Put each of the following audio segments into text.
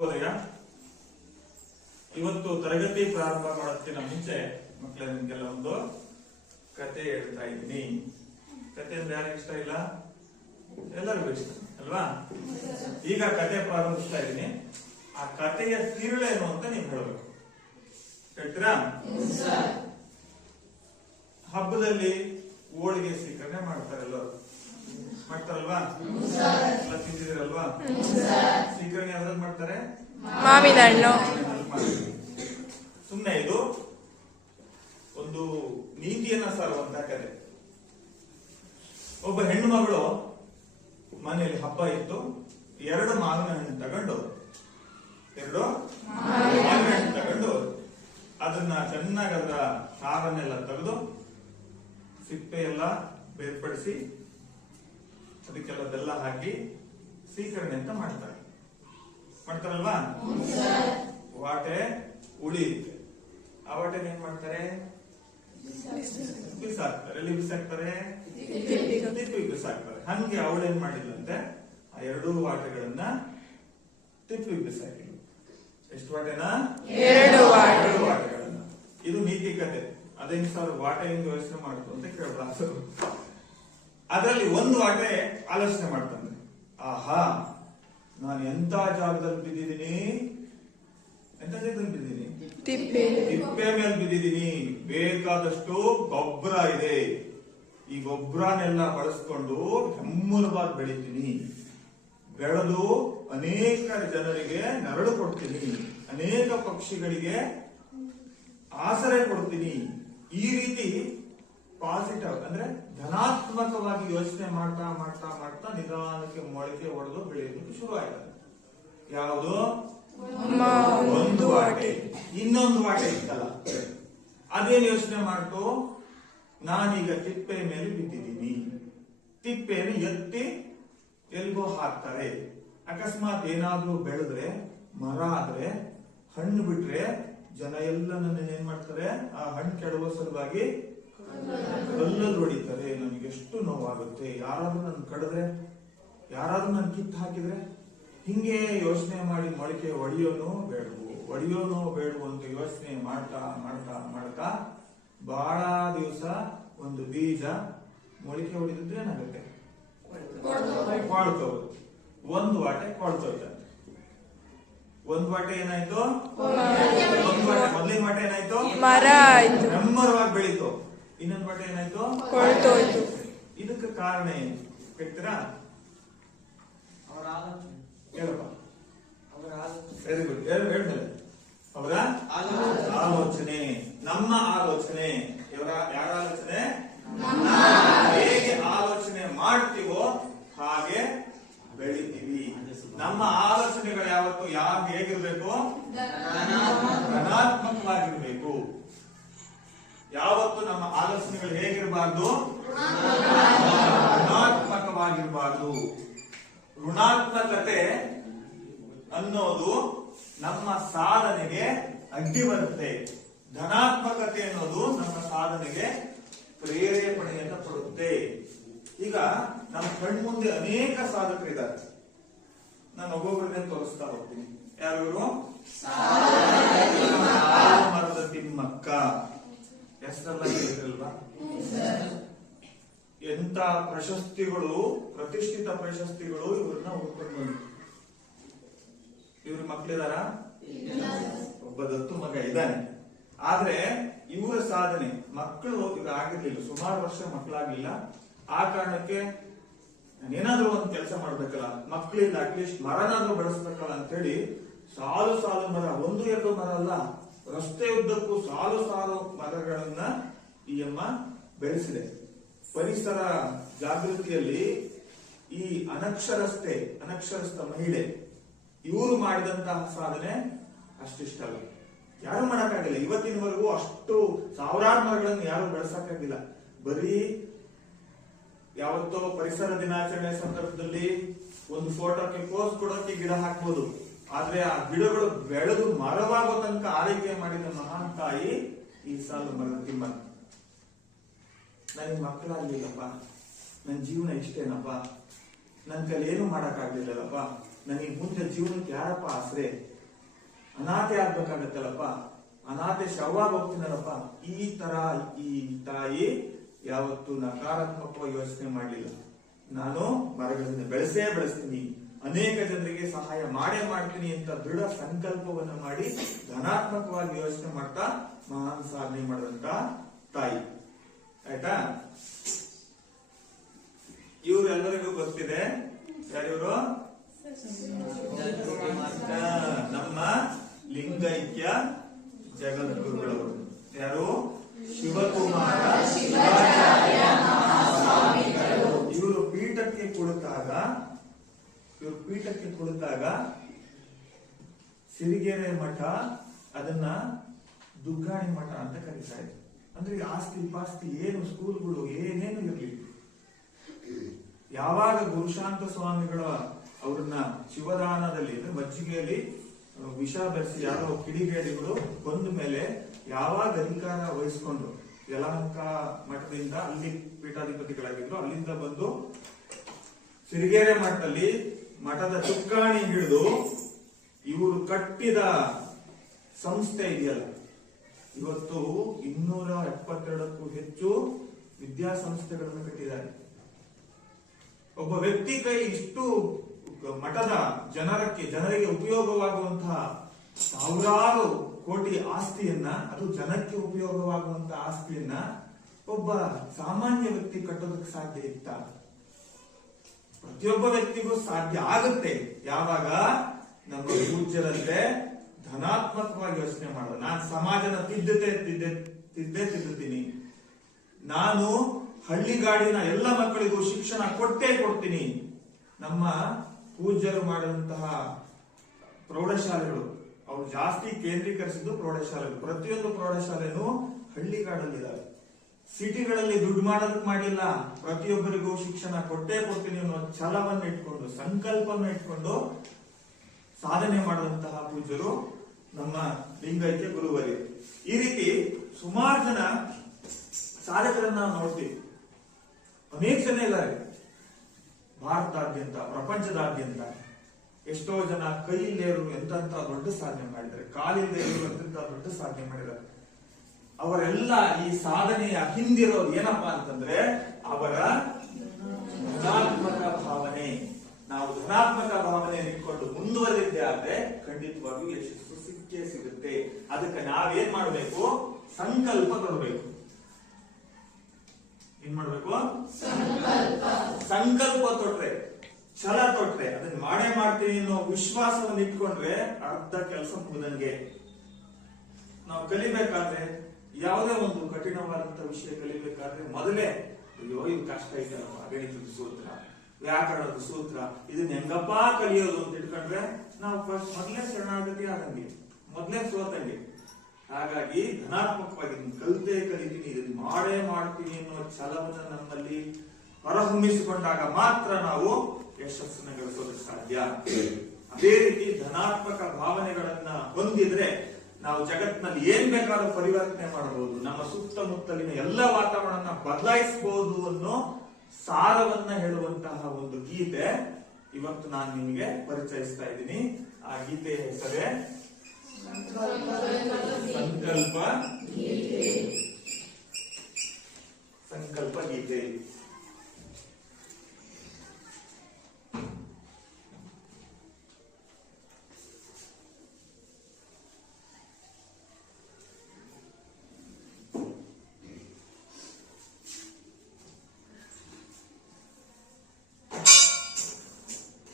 ಹೋದಯ್ಯ, ಇವತ್ತು ತರಗತಿ ಪ್ರಾರಂಭ ಮಾಡೋದಕ್ಕಿಂತ ಮುಂಚೆ ಮಕ್ಕಳೇ ನಿಮ್ಗೆಲ್ಲ ಒಂದು ಕತೆ ಹೇಳ್ತಾ ಇದ್ದೀನಿ. ಕತೆ ಅಂದ್ರೆ ಯಾರಿಗೆ ಇಷ್ಟ ಇಲ್ಲ? ಎಲ್ಲರಿಗೂ ಇಷ್ಟ ಅಲ್ವಾ? ಈಗ ಕತೆ ಪ್ರಾರಂಭಿಸ್ತಾ ಇದ್ದೀನಿ. ಆ ಕತೆಯ ತಿರುಳೇನು ಅಂತ ನೀವು ಹೇಳಬೇಕು. ಹೇಳ್ತೀರಾ? ಹಬ್ಬದಲ್ಲಿ ಹೋಳಿಗೆ ಸ್ವೀಕರಣೆ ಮಾಡ್ತಾರೆ, ಎಲ್ಲರೂ ಮಾಡ್ತಾರಲ್ವಾ? ಎಲ್ಲ ತಿಂದಿದಿರಲ್ವಾ? ಸ್ವೀಕರಣೆ ಯಾವ್ದ್ರಲ್ಲಿ ಮಾಡ್ತಾರೆ? ಮಾವಿನ ಹಣ್ಣು. ಸುಮ್ಮನೆ ಇದು ಒಂದು ನೀತಿಯನ್ನ ಸಾರುವಂತ ಕತೆ. ಒಬ್ಬ ಹೆಣ್ಣು ಮಗಳು ಮನೆಯಲ್ಲಿ ಹಬ್ಬ ಇತ್ತು. 2 ಮಾವಿನ ಹಣ್ಣು ತಗೊಂಡು ಅದನ್ನ ಚೆನ್ನಾಗಿ ಅದರ ಸಾರನ್ನೆಲ್ಲ ತೆಗೆದು ಸಿಪ್ಪೆ ಎಲ್ಲ ಬೇರ್ಪಡಿಸಿ ಅದಕ್ಕೆಲ್ಲ ಬೆಲ್ಲ ಹಾಕಿ ಸ್ವೀಕರಣೆ ಅಂತ ಮಾಡ್ತಾರಲ್ವಾ? ವಾಟೆ ಉಳಿಯುತ್ತೆ. ಆ ವಾಟೆ ಏನ್ ಮಾಡ್ತಾರೆ? ಬಿಸಾಕ್ತಾರೆ. ಎಲ್ಲಿ ಬಿಸಾಕ್ತಾರೆ? ತಿಪ್ಪಿಗೆ ಬಿಸಾಕ್ತಾರೆ. ಹಂಗೆ ಅವಳೇನ್ ಮಾಡಿದ್ಲಂತೆ, ಆ 2 ವಾಟೆಗಳನ್ನ ತಿಪ್ಪಿಗೆ ಬಿಸಾಕಿದ್ರು. ಎಷ್ಟು ವಾಟೆನ? 2 ವಾಟೆಗಳನ್ನ. ಇದು ನೀತಿ ಕತೆ. ಅದೇನು ಸರ್ ವಾಟೆ ಹೆಂಗ್ ಯೋಚನೆ ಮಾಡುದು ಅಂತ ಕೇಳಬಾರ್ದು. ಅದರಲ್ಲಿ 1 ವಾಟೆ ಆಲೋಚನೆ ಮಾಡ್ತಾನೆ, ಆಹಾ ನಾನು ಎಂತ ಜಾಗದಲ್ಲಿ ಬಿದ್ದಿದ್ದೀನಿ, ತಿಪ್ಪೆ ಮೇಲೆ ಬಿದ್ದಿದ್ದೀನಿ. ಬೇಕಾದಷ್ಟು ಗೊಬ್ಬರ ಇದೆ. ಈ ಗೊಬ್ಬರನೆಲ್ಲ ಬಳಸ್ಕೊಂಡು ಹೆಮ್ಮರವಾಗಿ ಬೆಳಿತೀನಿ. ಬೆಳೆದು ಅನೇಕ ಜನರಿಗೆ ನೆರಳು ಕೊಡ್ತೀನಿ, ಅನೇಕ ಪಕ್ಷಿಗಳಿಗೆ ಆಸರೆ ಕೊಡ್ತೀನಿ. ಈ ರೀತಿ ಪಾಸಿಟಿವ್ ಅಂದ್ರೆ ಧನಾತ್ಮಕವಾಗಿ ಯೋಚನೆ ಮಾಡ್ತಾ ಮಾಡ್ತಾ ಮಾಡ್ತಾ ನಿಧಾನಕ್ಕೆ ಮೊಳಕೆ ಹೊಡೆದು ಬೆಳೆಯೋದಕ್ಕೆ ಶುರು ಆಯ್ತದೆ. ಯಾವುದು? 1 ವಾಟೆ. ಇನ್ನೊಂದು ವಾಟೆ ಇತ್ತಲ್ಲ, ಅದೇನು ಯೋಚನೆ ಮಾಡ್ತು, ನಾನೀಗ ತಿಪ್ಪೆ ಮೇಲೆ ಬಿದ್ದಿದ್ದೀನಿ. ತಿಪ್ಪೆಯನ್ನು ಎತ್ತಿ ಎಲ್ಗೋ ಹಾಕ್ತಾರೆ. ಅಕಸ್ಮಾತ್ ಏನಾದ್ರೂ ಬೆಳೆದ್ರೆ, ಮರ ಆದ್ರೆ, ಹಣ್ಣು ಬಿಟ್ರೆ ಜನ ಎಲ್ಲ ನನ್ನ ಏನ್ ಮಾಡ್ತಾರೆ, ಆ ಹಣ್ಣು ಕೆಡುವ ಸಲುವಾಗಿ ಕಲ್ಲಲ್ಲಿ ಹೊಡಿತಾರೆ. ನನಗೆ ಎಷ್ಟು ನೋವಾಗುತ್ತೆ. ಯಾರಾದ್ರೂ ನನ್ ಕಡಿದ್ರೆ, ಯಾರಾದ್ರೂ ನನ್ ಕಿತ್ತು ಹಾಕಿದ್ರೆ, ಹಿಂಗೆ ಯೋಚನೆ ಮಾಡಿ ಮೊಳಕೆ ಒಡೆಯೋನು ಬೇಡವು ಅಂತ ಯೋಚನೆ ಮಾಡ್ತಾ ಮಾಡ್ತಾ ಮಾಡ್ತಾ ಬಹಳ ದಿವಸ ಒಂದು ಬೀಜ ಮೊಳಕೆ ಹೊಡಿದ್ರೆ ಏನಾಗುತ್ತೆ? ಕೊಳ್ತೋಗುತ್ತೆ. 1 ವಾಟೆ ಕೊಳ್ತೋಯ್ತಂತೆ. 1 ವಾಟೆ ಏನಾಯ್ತು? ಮೊದಲಿನ ವಾಟೆ ಏನಾಯ್ತು? ಮರ ಆಯ್ತು, ಹೆಮ್ಮರವಾಗಿ ಬೆಳೀತು. ಇನ್ನೊಂದು ವಾಟೆ ಏನಾಯ್ತು? ಕೊಳ್ತೋಯ್ತು. ಇದಕ್ಕೆ ಕಾರಣ ಏನು ಹೇಳ್ತೀರಾ? ಹೇಳಪ್ಪ. Very good. ಹೇಳ್ಮೇಲೆ ಅವರ ಆಲೋಚನೆ, ನಮ್ಮ ಆಲೋಚನೆ. ಯಾರ ಆಲೋಚನೆ? ಹೇಗೆ ಆಲೋಚನೆ ಮಾಡ್ತೀವೋ ಹಾಗೆ ಬೆಳಿತೀವಿ. ನಮ್ಮ ಆಲೋಚನೆಗಳು ಯಾವತ್ತು ಹೇಗಿರ್ಬೇಕು? ಧನಾತ್ಮಕವಾಗಿರ್ಬೇಕು. ಯಾವತ್ತು ನಮ್ಮ ಆಲೋಚನೆಗಳು ಹೇಗಿರಬಾರ್ದು? ಋಣಾತ್ಮಕವಾಗಿರಬಾರ್ದು. ಋಣಾತ್ಮಕತೆ ಅನ್ನೋದು ನಮ್ಮ ಸಾಧನೆಗೆ ಅಡ್ಡಿ ಬರುತ್ತೆ. ಧನಾತ್ಮಕತೆ ಅನ್ನೋದು ನಮ್ಮ ಸಾಧನೆಗೆ ಪ್ರೇರೇಪಣೆಯನ್ನು ಕೊಡುತ್ತೆ. ಈಗ ನಮ್ಮ ಕಣ್ಮುಂದೆ ಅನೇಕ ಸಾಧಕರಿದ್ದಾರೆ. ನಾನು ಒಬ್ಬೊಬ್ಬರನ್ನೇ ತೋರಿಸ್ತಾ ಹೋಗ್ತೀನಿ. ಯಾರು? ಮರದ ತಿಮ್ಮಕ್ಕ. ಹೆಸರೆಲ್ಲ ಹೇಳಿದ್ರಲ್ವಾ? ಎಂತ ಪ್ರಶಸ್ತಿಗಳು, ಪ್ರತಿಷ್ಠಿತ ಪ್ರಶಸ್ತಿಗಳು ಇವ್ರನ್ನ ಹುಡ್ಕೊಂಡು ಬಂದ್ರು. ಇವ್ರ ಮಕ್ಕಳಿದಾರ? ಒಬ್ಬ ದತ್ತು ಮಗ ಇದ್ದಾನೆ. ಆದ್ರೆ ಇವರ ಸಾಧನೆ, ಮಕ್ಕಳು ಈಗ ಆಗಿರ್ಲಿಲ್ಲ, ಸುಮಾರು ವರ್ಷ ಮಕ್ಕಳಾಗ್ಲಿಲ್ಲ. ಆ ಕಾರಣಕ್ಕೆ ಏನಾದ್ರೂ ಒಂದು ಕೆಲಸ ಮಾಡ್ಬೇಕಲ್ಲ, ಮಕ್ಕಳಿಂದ ಅಟ್ಲೀಸ್ಟ್ ಮರನಾದ್ರೂ ಬೆಳೆಸ್ಬೇಕಲ್ಲ ಅಂತ ಹೇಳಿ ಸಾಲು ಮರ, 1-2 ಮರ ಅಲ್ಲ, ರಸ್ತೆ ಉದ್ದಕ್ಕೂ ಸಾಲು ಮರಗಳನ್ನ ಈ ಅಮ್ಮ ಬೆಳೆಸಿದೆ. ಪರಿಸರ ಜಾಗೃತಿಯಲ್ಲಿ ಈ ಅನಕ್ಷರಸ್ಥ ಮಹಿಳೆ ಇವರು ಮಾಡಿದಂತಹ ಸಾಧನೆ ಅಷ್ಟಿಷ್ಟಲ್ಲ, ಯಾರು ಮಾಡಕ್ಕಾಗಿಲ್ಲ. ಇವತ್ತಿನವರೆಗೂ ಅಷ್ಟು ಸಾವಿರಾರು ಮರಗಳನ್ನು ಯಾರು ಬೆಳೆಸಕ್ಕಾಗಿಲ್ಲ. ಬರೀ ಯಾವತ್ತೋ ಪರಿಸರ ದಿನಾಚರಣೆ ಸಂದರ್ಭದಲ್ಲಿ ಒಂದು ಫೋಟೋಕ್ಕೆ ಪೋಸ್ ಕೊಡೋಕೆ ಗಿಡ ಹಾಕ್ಬೋದು. ಆದ್ರೆ ಆ ಗಿಡಗಳು ಬೆಳೆದು ಮರವಾಗೋ ತನಕ ಆರೈಕೆ ಮಾಡಿದ ಮಹಾನ್ ತಾಯಿ ಈ ಸಾಲು ಮರದ ತಿಮ್ಮಕ್ಕ. ನನಗೆ ಮಕ್ಕಳಾಗ್ಲಿಲ್ಲಪ್ಪ, ನನ್ನ ಜೀವನ ಇಷ್ಟೇನಪ್ಪ, ನನ್ನ ಕೈಲಿ ಏನು ಮಾಡಕ್ಕಾಗ್ಲಿಲ್ಲಪ್ಪ, ನನಗೆ ಮುಂದೆ ಜೀವನಕ್ಕೆ ಯಾರಪ್ಪ ಆಸರೆ, ಅನಾಥೆ ಆಗ್ಬೇಕಾಗತ್ತಲ್ಲಪ್ಪ, ಅನಾಥೆ ಶವವಾಗಿ ಹೋಗ್ತೀನಲ್ಲಪ್ಪ, ಈ ತರ ಈ ತಾಯಿ ಯಾವತ್ತು ನಕಾರಾತ್ಮಕವಾಗಿ ಯೋಚನೆ ಮಾಡಲಿಲ್ಲ. ನಾನು ಮರಗಳನ್ನು ಬೆಳೆಸ್ತೀನಿ, ಅನೇಕ ಜನರಿಗೆ ಸಹಾಯ ಮಾಡ್ತೀನಿ ಅಂತ ದೃಢ ಸಂಕಲ್ಪವನ್ನು ಮಾಡಿ ಧನಾತ್ಮಕವಾಗಿ ಯೋಚನೆ ಮಾಡ್ತಾ ಮಹಾನ್ ಸಾಧನೆ ಮಾಡಿದಂತ ತಾಯಿ. ಆಯ್ತಾ? ಇವ್ರೆಲ್ಲರಿಗೂ ಗೊತ್ತಿದೆ. ಯಾರಿವರು? ನಮ್ಮ ಲಿಂಗೈಕ್ಯ ಜಗದ್ಗುರುಗಳವರು. ಯಾರು? ಶಿವಕುಮಾರ ಶಿವಾಚಾರ್ಯ ಮಹಾಸ್ವಾಮಿಗಳು. ಇವರು ಪೀಠಕ್ಕೆ ಕುಳಿತಾಗ ಸಿರಿಗೆರೆ ಮಠ ಅದನ್ನ ದುಗ್ಗಾಣಿ ಮಠ ಅಂತ ಕರೀತಾ ಇದ್ರು. ಅಂದ್ರೆ ಆಸ್ತಿ ಪಾಸ್ತಿ ಏನು ಸ್ಕೂಲ್ಗಳು ಏನೇನು ಇರ್ಲಿ. ಯಾವಾಗ ಗುರುಶಾಂತ ಸ್ವಾಮಿಗಳ ಅವ್ರನ್ನ ಶಿವದಾನದಲ್ಲಿ ಅಂದ್ರೆ ಮಜ್ಜಿಗೆಯಲ್ಲಿ ವಿಷ ಬೆರೆಸಿ ಯಾರೋ ಕಿಡಿಗೇಡಿಗಳು ಬಂದ ಮೇಲೆ ಯಾವಾಗ ಅಧಿಕಾರ ವಹಿಸ್ಕೊಂಡು ಯಲಹಂಕ ಮಠದಿಂದ ಅಲ್ಲಿ ಪೀಠಾಧಿಪತಿಗಳಾಗಿದ್ರು, ಅಲ್ಲಿಂದ ಬಂದು ಸಿರಿಗೆರೆ ಮಠದಲ್ಲಿ ಮಠದ ಚುಕ್ಕಾಣಿ ಹಿಡಿದು ಇವರು ಕಟ್ಟಿದ ಸಂಸ್ಥೆ ಇದೆಯಲ್ಲ, ಇವತ್ತು 272ಕ್ಕೂ ಹೆಚ್ಚು ವಿದ್ಯಾಸಂಸ್ಥೆಗಳನ್ನು ಕಟ್ಟಿದ್ದಾರೆ. ಒಬ್ಬ ವ್ಯಕ್ತಿ ಕೈ ಇಷ್ಟು ಮಠದ ಜನರಿಗೆ ಉಪಯೋಗವಾಗುವಂತಹ ಸಾವಿರಾರು ಕೋಟಿ ಆಸ್ತಿಯನ್ನ, ಅದು ಜನಕ್ಕೆ ಉಪಯೋಗವಾಗುವಂತಹ ಆಸ್ತಿಯನ್ನ ಒಬ್ಬ ಸಾಮಾನ್ಯ ವ್ಯಕ್ತಿ ಕಟ್ಟೋದಕ್ಕೆ ಸಾಧ್ಯ ಇತ್ತ? ಪ್ರತಿಯೊಬ್ಬ ವ್ಯಕ್ತಿಗೂ ಸಾಧ್ಯ ಆಗುತ್ತೆ ಯಾವಾಗ ನಮ್ಮ ಪೂಜ್ಯರಂತೆ ಧನಾತ್ಮಕವಾಗಿ ಯೋಚನೆ ಮಾಡೋದು. ನಾನು ಸಮಾಜನ ತಿದ್ದುತ್ತೀನಿ, ನಾನು ಹಳ್ಳಿಗಾಡಿನ ಎಲ್ಲ ಮಕ್ಕಳಿಗೂ ಶಿಕ್ಷಣ ಕೊಡ್ತೀನಿ. ನಮ್ಮ ಪೂಜ್ಯರು ಮಾಡಿದಂತಹ ಪ್ರೌಢಶಾಲೆಗಳು, ಅವ್ರು ಜಾಸ್ತಿ ಕೇಂದ್ರೀಕರಿಸಿದ್ದು ಪ್ರೌಢಶಾಲೆಗಳು. ಪ್ರತಿಯೊಂದು ಪ್ರೌಢಶಾಲೆನೂ ಹಳ್ಳಿಗಾಡಲ್ಲಿದ್ದಾವೆ. ಸಿಟಿಗಳಲ್ಲಿ ದುಡ್ಡು ಮಾಡೋದಕ್ಕೆ ಮಾಡಿಲ್ಲ. ಪ್ರತಿಯೊಬ್ಬರಿಗೂ ಶಿಕ್ಷಣ ಕೊಡ್ತೀನಿ ಅನ್ನೋ ಛಲವನ್ನು ಇಟ್ಕೊಂಡು, ಸಂಕಲ್ಪವನ್ನು ಇಟ್ಕೊಂಡು ಸಾಧನೆ ಮಾಡಿದಂತಹ ಪೂಜ್ಯರು ನಮ್ಮ ಲಿಂಗೈಕ್ಯ ಗುರುವರಿ. ಈ ರೀತಿ ಸುಮಾರು ಜನ ಸಾಧಕರನ್ನ ನಾವು ನೋಡ್ತೀವಿ. ಅನೇಕ ಜನ ಇದ್ದಾರೆ ಭಾರತಾದ್ಯಂತ, ಪ್ರಪಂಚದಾದ್ಯಂತ. ಎಷ್ಟೋ ಜನ ಕೈಯಿಲ್ಲೇರು ಎಂತ ದೊಡ್ಡ ಸಾಧನೆ ಮಾಡಿದ್ದಾರೆ, ಕಾಲಿಲ್ಲದೆ ಇರು ಎಂತ ದೊಡ್ಡ ಸಾಧನೆ ಮಾಡಿದ್ದಾರೆ. ಅವರೆಲ್ಲ ಈ ಸಾಧನೆಯ ಹಿಂದಿರೋದು ಏನಪ್ಪಾ ಅಂತಂದ್ರೆ ಅವರ ಧನಾತ್ಮಕ ಭಾವನೆ. ನಾವು ಧನಾತ್ಮಕ ಭಾವನೆ ಇಟ್ಕೊಂಡು ಮುಂದುವರಿದ್ದೆ ಆದ್ರೆ ಖಂಡಿತವಾಗಿಯೂ ಯಶಸ್ಸು ಸಿಕ್ಕೇ ಸಿಗುತ್ತೆ. ಅದಕ್ಕೆ ನಾವೇನ್ ಮಾಡಬೇಕು? ಸಂಕಲ್ಪ ತೊಡಬೇಕು. ಏನ್ ಮಾಡ್ಬೇಕು? ಸಂಕಲ್ಪ ತೊಟ್ರೆ, ಛಲ ತೊಟ್ರೆ, ಅದನ್ನ ಮಾಡ್ತೀನಿ ಅನ್ನೋ ವಿಶ್ವಾಸವನ್ನು ಇಟ್ಕೊಂಡ್ರೆ ಅರ್ಧ ಕೆಲಸ ಮುಗಿದಂಗೆ. ನಾವು ಕಲಿಬೇಕಾದ್ರೆ, ಯಾವುದೇ ಒಂದು ಕಠಿಣವಾದಂತಹ ವಿಷಯ ಕಲಿಬೇಕಾದ್ರೆ ಮೊದಲೇ ಅಯ್ಯೋ ಇದು ಕಷ್ಟ ಇದೆಯಲ್ಲಪ್ಪ, ಗಣಿತದ ಸೂತ್ರ, ವ್ಯಾಕರಣದ ಸೂತ್ರ, ಇದನ್ನ ಹೆಂಗಪ್ಪ ಕಲಿಯೋದು ಅಂತ ಇಟ್ಕೊಂಡ್ರೆ ನಾವು ಮೊದಲೇ ಶರಣಾಗತಿ ಆದಂಗೆ, ಮೊದಲೇ ಸೋತಂಗೆ. ಹಾಗಾಗಿ ಧನಾತ್ಮಕವಾಗಿ ಕಲಿತೀನಿ, ಇದನ್ನ ಮಾಡ್ತೀನಿ ಅನ್ನೋ ಛಲವನ್ನು ನಮ್ಮಲ್ಲಿ ಹೊರಹೊಮ್ಮಿಸಿಕೊಂಡಾಗ ಮಾತ್ರ ನಾವು ಯಶಸ್ಸನ್ನು ಗಳಿಸೋದಕ್ಕೆ ಸಾಧ್ಯ. ಅದೇ ರೀತಿ ಧನಾತ್ಮಕ ಭಾವನೆಗಳನ್ನ ಹೊಂದಿದ್ರೆ ನಾವು ಜಗತ್ತಿನಲ್ಲಿ ಏನ್ ಬೇಕಾದ್ರೂ ಪರಿವರ್ತನೆ ಮಾಡಬಹುದು, ನಮ್ಮ ಸುತ್ತಮುತ್ತಲಿನ ಎಲ್ಲ ವಾತಾವರಣ ಬದಲಾಯಿಸಬಹುದು ಅನ್ನೋ ಸಾರವನ್ನ ಹೇಳುವಂತಹ ಒಂದು ಗೀತೆ ಇವತ್ತು ನಾನು ನಿಮಗೆ ಪರಿಚಯಿಸ್ತಾ ಇದ್ದೀನಿ. ಆ ಗೀತೆಯ ಹೆಸರೇ ಸಂಕಲ್ಪ ಗೀತೆ.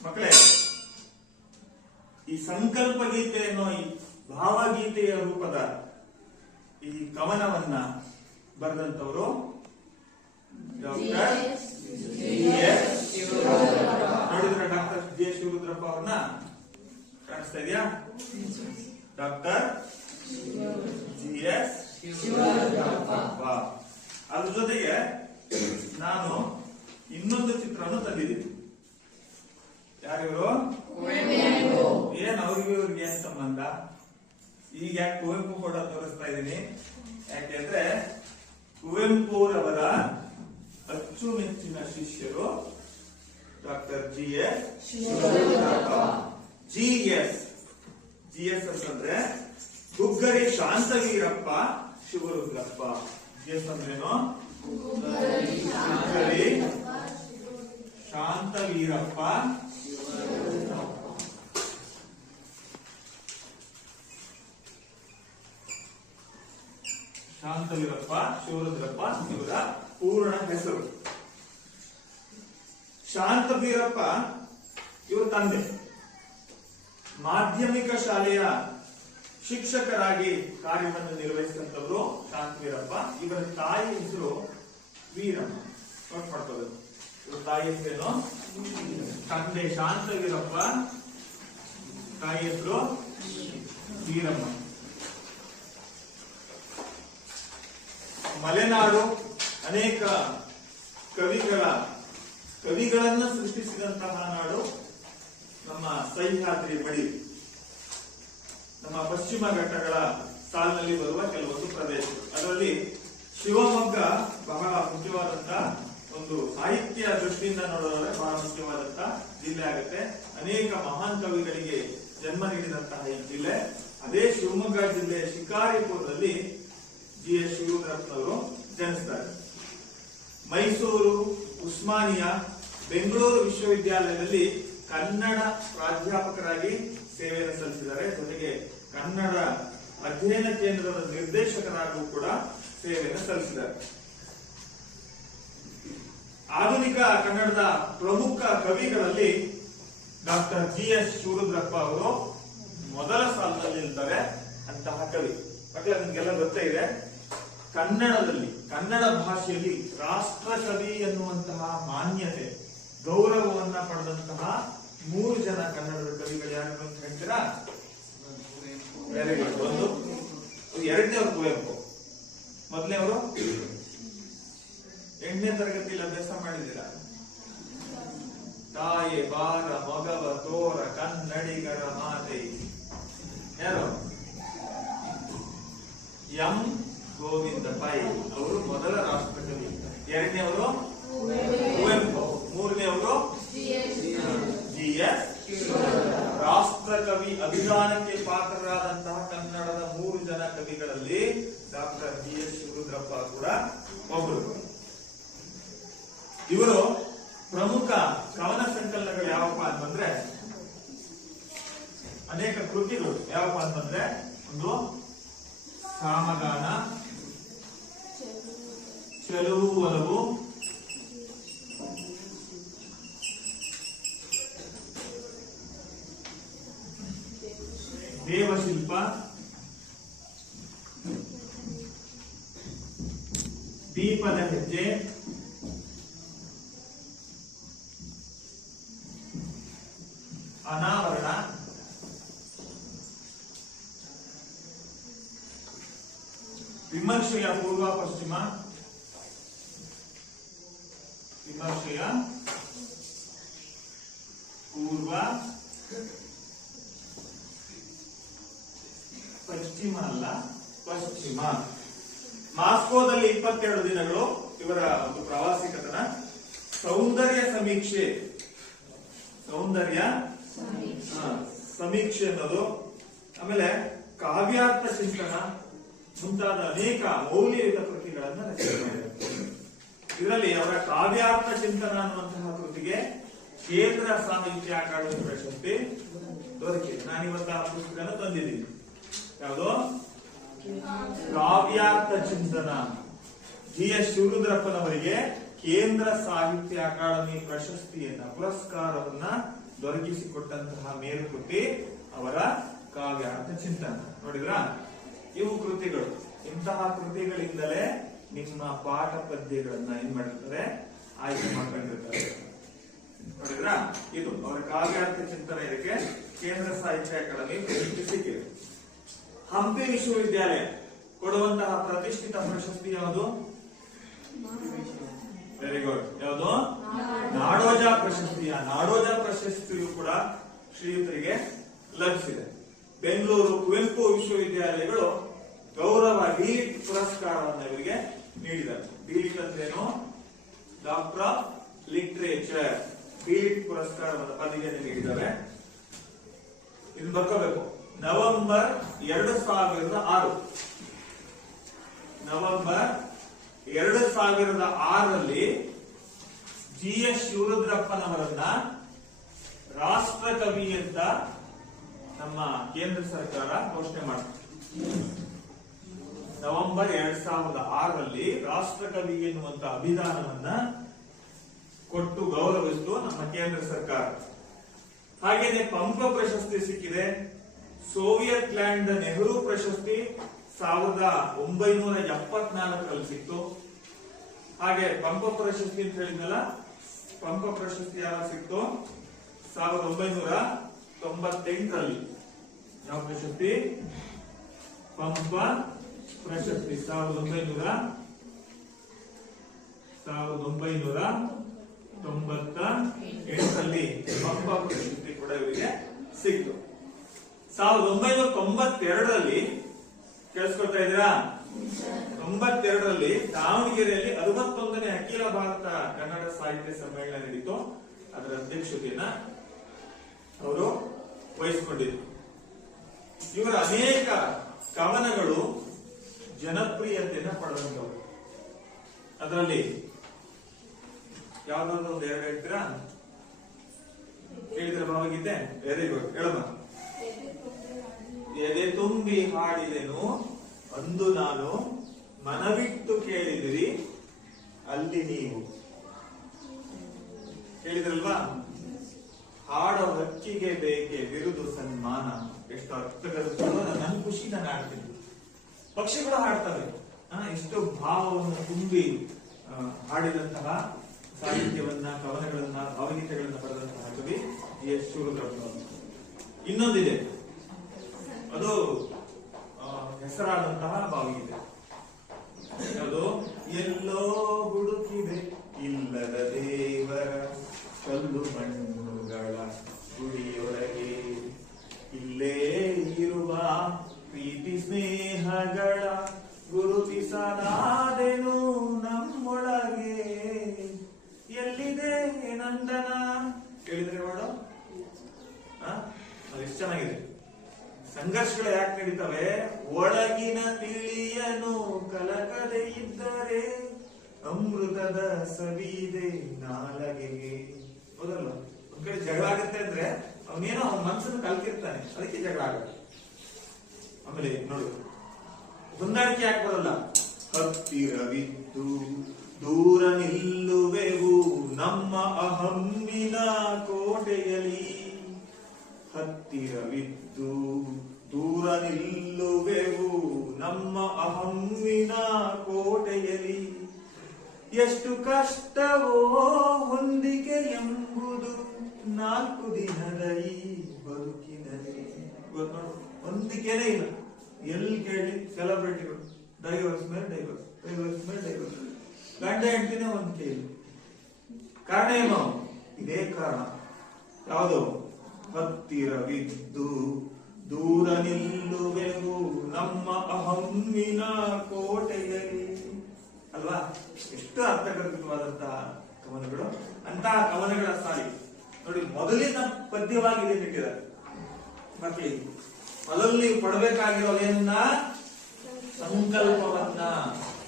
ಮಕ್ಕಳೇ, ಈ ಸಂಕಲ್ಪ ಗೀತೆ ಅನ್ನೋ ಈ ಭಾವಗೀತೆಯ ರೂಪದ ಈ ಕವನವನ್ನ ಬರೆದಂತವರು ಡಾಕ್ಟರ್ ನೋಡಿದ್ರೆ ಡಾಕ್ಟರ್ ಜೆ ಶಿವರುದ್ರಪ್ಪ ಅವ್ರನ್ನ ಕಾಣಿಸ್ತಾ ಇದೆಯಾ? Doctor GS Shivarudrappa. ಅದ್ರ ಜೊತೆಗೆ ನಾನು ಇನ್ನೊಂದು ಚಿತ್ರವನ್ನು ತಂದಿದ್ದೀನಿ. ಯಾರಿವರು? ಏನ್ ಅವ್ರಿಗೆ ಇವ್ರಿಗೆ ಏನ್ ಸಂಬಂಧ? ಈಗ ಯಾಕೆ ಕುವೆಂಪು ಫೋಟೋ ತೋರಿಸ್ತಾ ಇದ್ದೀನಿ? ಯಾಕೆಂದ್ರೆ ಕುವೆಂಪುರವರ ಅಚ್ಚುಮೆಚ್ಚಿನ ಶಿಷ್ಯರು ಡಾಕ್ಟರ್ ಜಿಎಸ್ ಶಿವರುದ್ರಪ್ಪ. ಜಿಎಸ್ ಅಂತಂದ್ರೆ ಗುಗ್ಗರಿ ಶಾಂತವೀರಪ್ಪ ಶಿವರುದ್ರಪ್ಪ. ಜಿಎಸ್ ಅಂದ್ರೇನು? ಗುಗ್ಗರಿ ಶಾಂತವೀರಪ್ಪ ಶಿವರುದ್ರಪ್ಪ ಇವರ ಪೂರ್ಣ ಹೆಸರು. ಶಾಂತವೀರಪ್ಪ ಇವರು ತಂದೆ. ಮಾಧ್ಯಮಿಕ ಶಾಲೆಯ ಶಿಕ್ಷಕರಾಗಿ ಕಾರ್ಯವನ್ನು ನಿರ್ವಹಿಸಿದಂತವರು ಶಾಂತವೀರಪ್ಪ. ಇವರ ತಾಯಿ ಹೆಸರು ವೀರಮ್ಮ. ನೋಟ್ ಮಾಡ್ಕೋಬೇಕು. ಇವರ ತಾಯಿ ಹೆಸರೇನು? ತಂದೆ ಶಾಂತವೀರಪ್ಪ, ತಾಯಿ ಹೆಸರು ವೀರಮ್ಮ. ಮಲೆನಾಡು ಅನೇಕ ಕವಿಗಳನ್ನ ಸೃಷ್ಟಿಸಿದಂತಹ ನಾಡು ನಮ್ಮ ಸಹ್ಯಾದ್ರಿ ಬಳಿ, ನಮ್ಮ ಪಶ್ಚಿಮ ಘಟ್ಟಗಳ ಸಾಲಿನಲ್ಲಿ ಬರುವ ಕೆಲವೊಂದು ಪ್ರದೇಶಗಳು. ಅದರಲ್ಲಿ ಶಿವಮೊಗ್ಗ ಬಹಳ ಮುಖ್ಯವಾದಂತ ಒಂದು ಸಾಹಿತ್ಯ ದೃಷ್ಟಿಯಿಂದ ನೋಡೋದಾದ್ರೆ ಬಹಳ ಮುಖ್ಯವಾದಂತ ಜಿಲ್ಲೆ ಆಗುತ್ತೆ. ಅನೇಕ ಮಹಾನ್ ಕವಿಗಳಿಗೆ ಜನ್ಮ ನೀಡಿದಂತಹ ಈ ಜಿಲ್ಲೆ. ಅದೇ ಶಿವಮೊಗ್ಗ ಜಿಲ್ಲೆ ಶಿಕಾರಿಪುರದಲ್ಲಿ ಜಿಎಸ್ ಶಿವರುದ್ರಪ್ಪನವರು ಜನಿಸ್ತಾರೆ. ಮೈಸೂರು, ಉಸ್ಮಾನಿಯಾ, ಬೆಂಗಳೂರು ವಿಶ್ವವಿದ್ಯಾಲಯದಲ್ಲಿ ಕನ್ನಡ ಪ್ರಾಧ್ಯಾಪಕರಾಗಿ ಸೇವೆಯನ್ನು ಸಲ್ಲಿಸಿದ್ದಾರೆ. ಜೊತೆಗೆ ಕನ್ನಡ ಅಧ್ಯಯನ ಕೇಂದ್ರದ ನಿರ್ದೇಶಕರಾಗೂ ಕೂಡ ಸೇವೆಯನ್ನು ಸಲ್ಲಿಸಿದ್ದಾರೆ. ಆಧುನಿಕ ಕನ್ನಡದ ಪ್ರಮುಖ ಕವಿಗಳಲ್ಲಿ ಡಾಕ್ಟರ್ ಜಿಎಸ್ ಶಿವರುದ್ರಪ್ಪ ಅವರು ಮೊದಲ ಸಾಲಿನಲ್ಲಿ ನಿಲ್ತಾರೆ. ಅಂತಹ ಕವಿ ಮಕ್ಕಳ ನಿಮ್ಗೆಲ್ಲ ಗೊತ್ತೇ ಇದೆ, ಕನ್ನಡದಲ್ಲಿ, ಕನ್ನಡ ಭಾಷೆಯಲ್ಲಿ ರಾಷ್ಟ್ರಕವಿ ಎನ್ನುವಂತಹ ಮಾನ್ಯತೆ, ಗೌರವವನ್ನ ಪಡೆದಂತಹ 3 ಜನ ಕನ್ನಡದ ಕವಿಗಳು ಯಾರು ಅಂತ ಹೇಳ್ತೀರಾ? Very good. ಒಂದು, ಎರಡನೇವರು ಕುವೆಂಪು, ಮೊದಲನೇವರು 8ನೇ ತರಗತಿಯಲ್ಲಿ ಅಭ್ಯಾಸ ಮಾಡಿದ್ದೀರಾ? ತಾಯಿ ಬಾರ ಮೊಗವ ತೋರ ಕನ್ನಡಿಗರ ಮಾತೆ. ಯಾರು? ಎಂ ಗೋವಿಂದ ಪೈ ಅವರು ಮೊದಲ ರಾಷ್ಟ್ರಕವಿ. ಎರಡನೇವರು ಕುವೆಂಪು. ಮೂರನೇವರು ಜಿಎಸ್ ರಾಷ್ಟ್ರಕವಿ ಅಭಿಮಾನಕ್ಕೆ ಪಾತ್ರರಾದಂತಹ ಕನ್ನಡದ 3 ಜನ ಕವಿಗಳಲ್ಲಿ ಡಾಕ್ಟರ್ ಜಿಎಸ್ ಶಿವರುದ್ರಪ್ಪ ಕೂಡ ಒಬ್ಬರು. ಇವರು ಪ್ರಮುಖ ಕವನ ಸಂಕಲನಗಳು ಯಾವಪ್ಪ ಅಂತಂದ್ರೆ, ಅನೇಕ ಕೃತಿಗಳು ಯಾವಪ್ಪ ಅಂತಂದ್ರೆ, ಒಂದು ಸಾಮಗಾನ, ಚೆಲುವು ಒಲವು, ದೇವಶಿಲ್ಪ, ದೀಪದ ಹೆಜ್ಜೆ, ಅನಾವರಣ, ವಿಮರ್ಶೆಯ ಪೂರ್ವ ಪಶ್ಚಿಮ, ವಿಮರ್ಶೆಯ ಪೂರ್ವ ಪಶ್ಚಿಮ ಅಲ್ಲ ಪಶ್ಚಿಮ, ಮಾಸ್ಕೋದಲ್ಲಿ 22 ದಿನಗಳು ಇವರ ಒಂದು ಪ್ರವಾಸಿ ಕಥನ, ಸೌಂದರ್ಯ ಸಮೀಕ್ಷೆ, ಸೌಂದರ್ಯ ಸಮೀಕ್ಷೆ ಅನ್ನೋದು, ಆಮೇಲೆ ಕಾವ್ಯಾರ್ಥ ಚಿಂತನ ಮುಂತಾದ ಅನೇಕ ಮೌಲ್ಯಯುತ ಕೃತಿಗಳನ್ನ ರಚನೆ ಮಾಡಿದ್ದಾರೆ. ಇದರಲ್ಲಿ ಅವರ ಕಾವ್ಯಾರ್ಥ ಚಿಂತನ ಅನ್ನುವಂತಹ ಕೃತಿಗೆ ಕೇಂದ್ರ ಸಾಹಿತ್ಯ ಅಕಾಡೆಮಿ ಪ್ರಶಸ್ತಿ ದೊರಕಿದೆ. ನಾನಿವತ್ತು ಆ ಪುಸ್ತಕನ ತಂದಿದ್ದೀನಿ. ಯಾವುದು? ಕಾವ್ಯಾರ್ಥ ಚಿಂತನ. ಜಿಎಸ್ ಶಿವರುದ್ರಪ್ಪನವರಿಗೆ ಕೇಂದ್ರ ಸಾಹಿತ್ಯ ಅಕಾಡೆಮಿ ಪ್ರಶಸ್ತಿಯನ್ನ, ಪುರಸ್ಕಾರವನ್ನ ದೊರಕಿಸಿಕೊಟ್ಟಂತಹ ಮೇರುಕೃತಿ ಅವರ ಕಾವ್ಯಾರ್ಥ ಚಿಂತನ. ನೋಡಿದ್ರ, ಇವು ಕೃತಿಗಳು. ಇಂತಹ ಕೃತಿಗಳಿಂದಲೇ ನಿಮ್ಮ ಪಾಠ ಪದ್ಯಗಳನ್ನ ಏನ್ ಮಾಡಿರ್ತಾರೆ, ಆಯ್ಕೆ ಮಾಡ್ಕೊಂಡಿರ್ತಾರೆ. ನೋಡಿದ್ರ, ಇದು ಅವರ ಕಾವ್ಯಾರ್ಥ ಚಿಂತನ. ಇದಕ್ಕೆ ಕೇಂದ್ರ ಸಾಹಿತ್ಯ ಅಕಾಡೆಮಿ ಪ್ರಶಸ್ತಿ ಸಿಕ್ಕಿದೆ. ಹಂಪಿ ವಿಶ್ವವಿದ್ಯಾಲಯ ಕೊಡುವಂತಹ ಪ್ರತಿಷ್ಠಿತ ಪ್ರಶಸ್ತಿ ಯಾವುದು? Very good. ಯಾವುದು? ನಾಡೋಜ ಪ್ರಶಸ್ತಿಯ. ನಾಡೋಜ ಪ್ರಶಸ್ತಿಯು ಕೂಡ ಶ್ರೀಯುತರಿಗೆ ಲಭಿಸಿದೆ. ಬೆಂಗಳೂರು ಕುವೆಂಪು ವಿಶ್ವವಿದ್ಯಾಲಯಗಳು ಗೌರವ ಡಿಲಿಟ್ ಪುರಸ್ಕಾರವನ್ನು ಇವರಿಗೆ ನೀಡಿದ್ದಾರೆ. ಡಿಲಿಟ್ ಅಂದ್ರೇನು? Doctor of literature. ಪೀಲಿಟ್ ಪುರಸ್ಕಾರವನ್ನು ಪದವಿಗೆ ನೀಡಿದ್ದಾರೆ. ಇದು ಬರ್ಕೋಬೇಕು. ನವೆಂಬರ್ 2006 ನವೆಂಬರ್ 2006ರಲ್ಲಿ GS ಶಿವರುದ್ರಪ್ಪನವರನ್ನ ರಾಷ್ಟ್ರಕವಿ ಅಂತ ನಮ್ಮ ಕೇಂದ್ರ ಸರ್ಕಾರ ಘೋಷಣೆ ಮಾಡಿತು. ನವೆಂಬರ್ 2006ರಲ್ಲಿ ರಾಷ್ಟ್ರಕವಿ ಎನ್ನುವಂತ ಅಭಿದಾನವನ್ನ ಕೊಟ್ಟು ಗೌರವಿಸಿತು ನಮ್ಮ ಕೇಂದ್ರ ಸರ್ಕಾರ. ಹಾಗೇನೆ ಪಂಪ ಪ್ರಶಸ್ತಿ ಸಿಕ್ಕಿದೆ. ಸೋವಿಯತ್ ಲ್ಯಾಂಡ್ ನೆಹರು ಪ್ರಶಸ್ತಿ 1974ರಲ್ಲಿ ಸಿಕ್ತು. ಹಾಗೆ ಪಂಪ ಪ್ರಶಸ್ತಿ ಅಂತ ಹೇಳಿದ್ನಲ್ಲ, ಪಂಪ ಪ್ರಶಸ್ತಿ ಯಾವಾಗ ಸಿಕ್ತು? 1998ರಲ್ಲಿ. ಯಾವ ಪ್ರಶಸ್ತಿ? ಪಂಪ ಪ್ರಶಸ್ತಿ 1998ರಲ್ಲಿ ಪಂಪ ಪ್ರಶಸ್ತಿ ಕೂಡ ಇವರಿಗೆ ಸಿಕ್ತು. 1992ರಲ್ಲಿ ಕೇಳಿಸ್ಕೊಳ್ತಾ ಇದ್ದೀರಾ? 92ರಲ್ಲಿ ದಾವಣಗೆರೆಯಲ್ಲಿ 61ನೇ ಅಖಿಲ ಭಾರತ ಕನ್ನಡ ಸಾಹಿತ್ಯ ಸಮ್ಮೇಳನ ನಡೀತು. ಅದರ ಅಧ್ಯಕ್ಷತೆಯನ್ನ ಅವರು ವಹಿಸಿಕೊಂಡಿದ್ರು. ಇವರ ಅನೇಕ ಕವನಗಳು ಜನಪ್ರಿಯತೆಯನ್ನ ಪಡೆದಂತವು. ಅದರಲ್ಲಿ ಯಾವ್ದಾದ್ರು ಒಂದು ಎರಡು ಹೇಳ್ತೀರಾ? ಹೇಳಿದ್ರೆ ಭಾವಗೀತೆ? ವೆರಿ ಗುಡ್, ಹೇಳಮ್ಮ. ಎದೆ ತುಂಬಿ ಹಾಡಿದೆನು ಅಂದು ನಾನು, ಮನವಿಟ್ಟು ಕೇಳಿದಿರಿ ಅಲ್ಲಿ ನೀವು. ಕೇಳಿದ್ರಲ್ವಾ? ಹಾಡೋ ಹಕ್ಕಿಗೆ ಬೇಕೆ ಬಿರುದು ಸನ್ಮಾನ. ಎಷ್ಟು ಅರ್ಥಗರ್ಭಗಳು. ನನ್ನ ಖುಷಿ ನಾನು ಹಾಡ್ತೀನಿ, ಪಕ್ಷಿಗಳು ಹಾಡ್ತವೆ. ಎಷ್ಟು ಭಾವವನ್ನು ತುಂಬಿ ಹಾಡಿದಂತಹ ಸಾಹಿತ್ಯವನ್ನ, ಕವನಗಳನ್ನ, ಭಾವಗೀತೆಗಳನ್ನ ಪಡೆದಂತಹ ಕವಿ GS ಶಿವರುದ್ರಪ್ಪನವರು. ಇನ್ನೊಂದಿದೆ, ಅದು ಹೆಸರಾದಂತಹ ಭಾವಗೀತೆ. ಅದು ಎಲ್ಲೋ ಹುಡುಕಿದೆ ಇಲ್ಲದ ದೇವರ ಕಲ್ಲು ಮಣ್ಣುಗಳ ಗುಡಿಯೊಳಗೆ, ಇಲ್ಲೇ ಇರುವ ಪ್ರೀತಿ ಸ್ನೇಹಗಳ ಗುರುತಿಸಲಾದೆನು ನಮ್ಮೊಳಗೆ, ಎಲ್ಲಿದೆ ನಂದನ. ಕೇಳಿದ್ರೆ ಮಾಡು. ಎಷ್ಟು ಚೆನ್ನಾಗಿದೆ. ಸಂಘರ್ಷಗಳು ಯಾಕೆ ನಡೀತವೆ? ಒಳಗಿನ ತಿಳಿಯನು ಕಲಕದೆ ಇದ್ದರೆ ಅಮೃತದ ಸವಿದೆ ನಾಲಗೆಗೆ. ಹೌದಲ್ಲ? ಒಂದ್ ಕಡೆ ಜಗಳ ಆಗುತ್ತೆ ಅಂದ್ರೆ ಅವನೇನೋ ಅವನ ಮನಸ್ಸನ್ನು ಕಲ್ಕಿರ್ತಾನೆ, ಅದಕ್ಕೆ ಜಗಳ ಆಗುತ್ತೆ. ಆಮೇಲೆ ನೋಡಿ, ಹೊಂದಾಣಿಕೆ ಯಾಕೆ ಬರಲ್ಲ? ಹತ್ತಿರವಿದ್ದು ದೂರ ನಿಲ್ಲುವೆವು ನಮ್ಮ ಅಹಮ್ಮಿನ ಕೋಟೆಯಲ್ಲಿ. ಹತ್ತಿರವಿದ್ದು ದೂರ ನಿಲ್ಲುವೆವು ನಮ್ಮ ಅಹಮ್ಮಿನ ಕೋಟೆಯಲ್ಲಿ. ಎಷ್ಟು ಕಷ್ಟವೋ ಹೊಂದಿಕೆ ಎಂಬುದು ನಾಲ್ಕು ದಿನದ ಈ ಬದುಕಿನಲ್ಲಿ. ಹೊಂದಿಕೆನೇ ಇಲ್ಲ. ಎಲ್ಲಿ ಕೇಳಿ ಸೆಲೆಬ್ರಿಟಿಗಳು ಡೈವರ್ಸ್ ಮೇಲೆ ಡೈವರ್ಸ್, ಡೈವರ್ಸ್ ಮೇಲೆ ಡೈವರ್ಸ್. ಗಂಡ ಹೆಂಡತಿನೇ ಹೊಂದಿಕೆ ಇಲ್ಲ. ಕಾರಣ ಏನು? ಇದೇ ಕಾರಣ. ಯಾವುದು? ಹತ್ತಿರವಿದ್ದು ದೂರ ನಿಲ್ಲುವೆವು ನಮ್ಮ ಅಹಮ್ಮಿನ ಕೋಟೆಯಲ್ಲಿ. ಅಲ್ವಾ? ಎಷ್ಟು ಅರ್ಥಗರ್ಭಿತವಾದಂತಹ ಕವನಗಳು. ಅಂತಹ ಕವನಗಳ ಸಾಲಿ ನೋಡಿ. ಮೊದಲಿನ ಪದ್ಯವಾಗಿ ಇಟ್ಟಿದ್ದಾರೆ. ಮತ್ತೆ ಮೊದಲು ನೀವು ಪಡಬೇಕಾಗಿರೋದೇನ? ಸಂಕಲ್ಪವನ್ನ.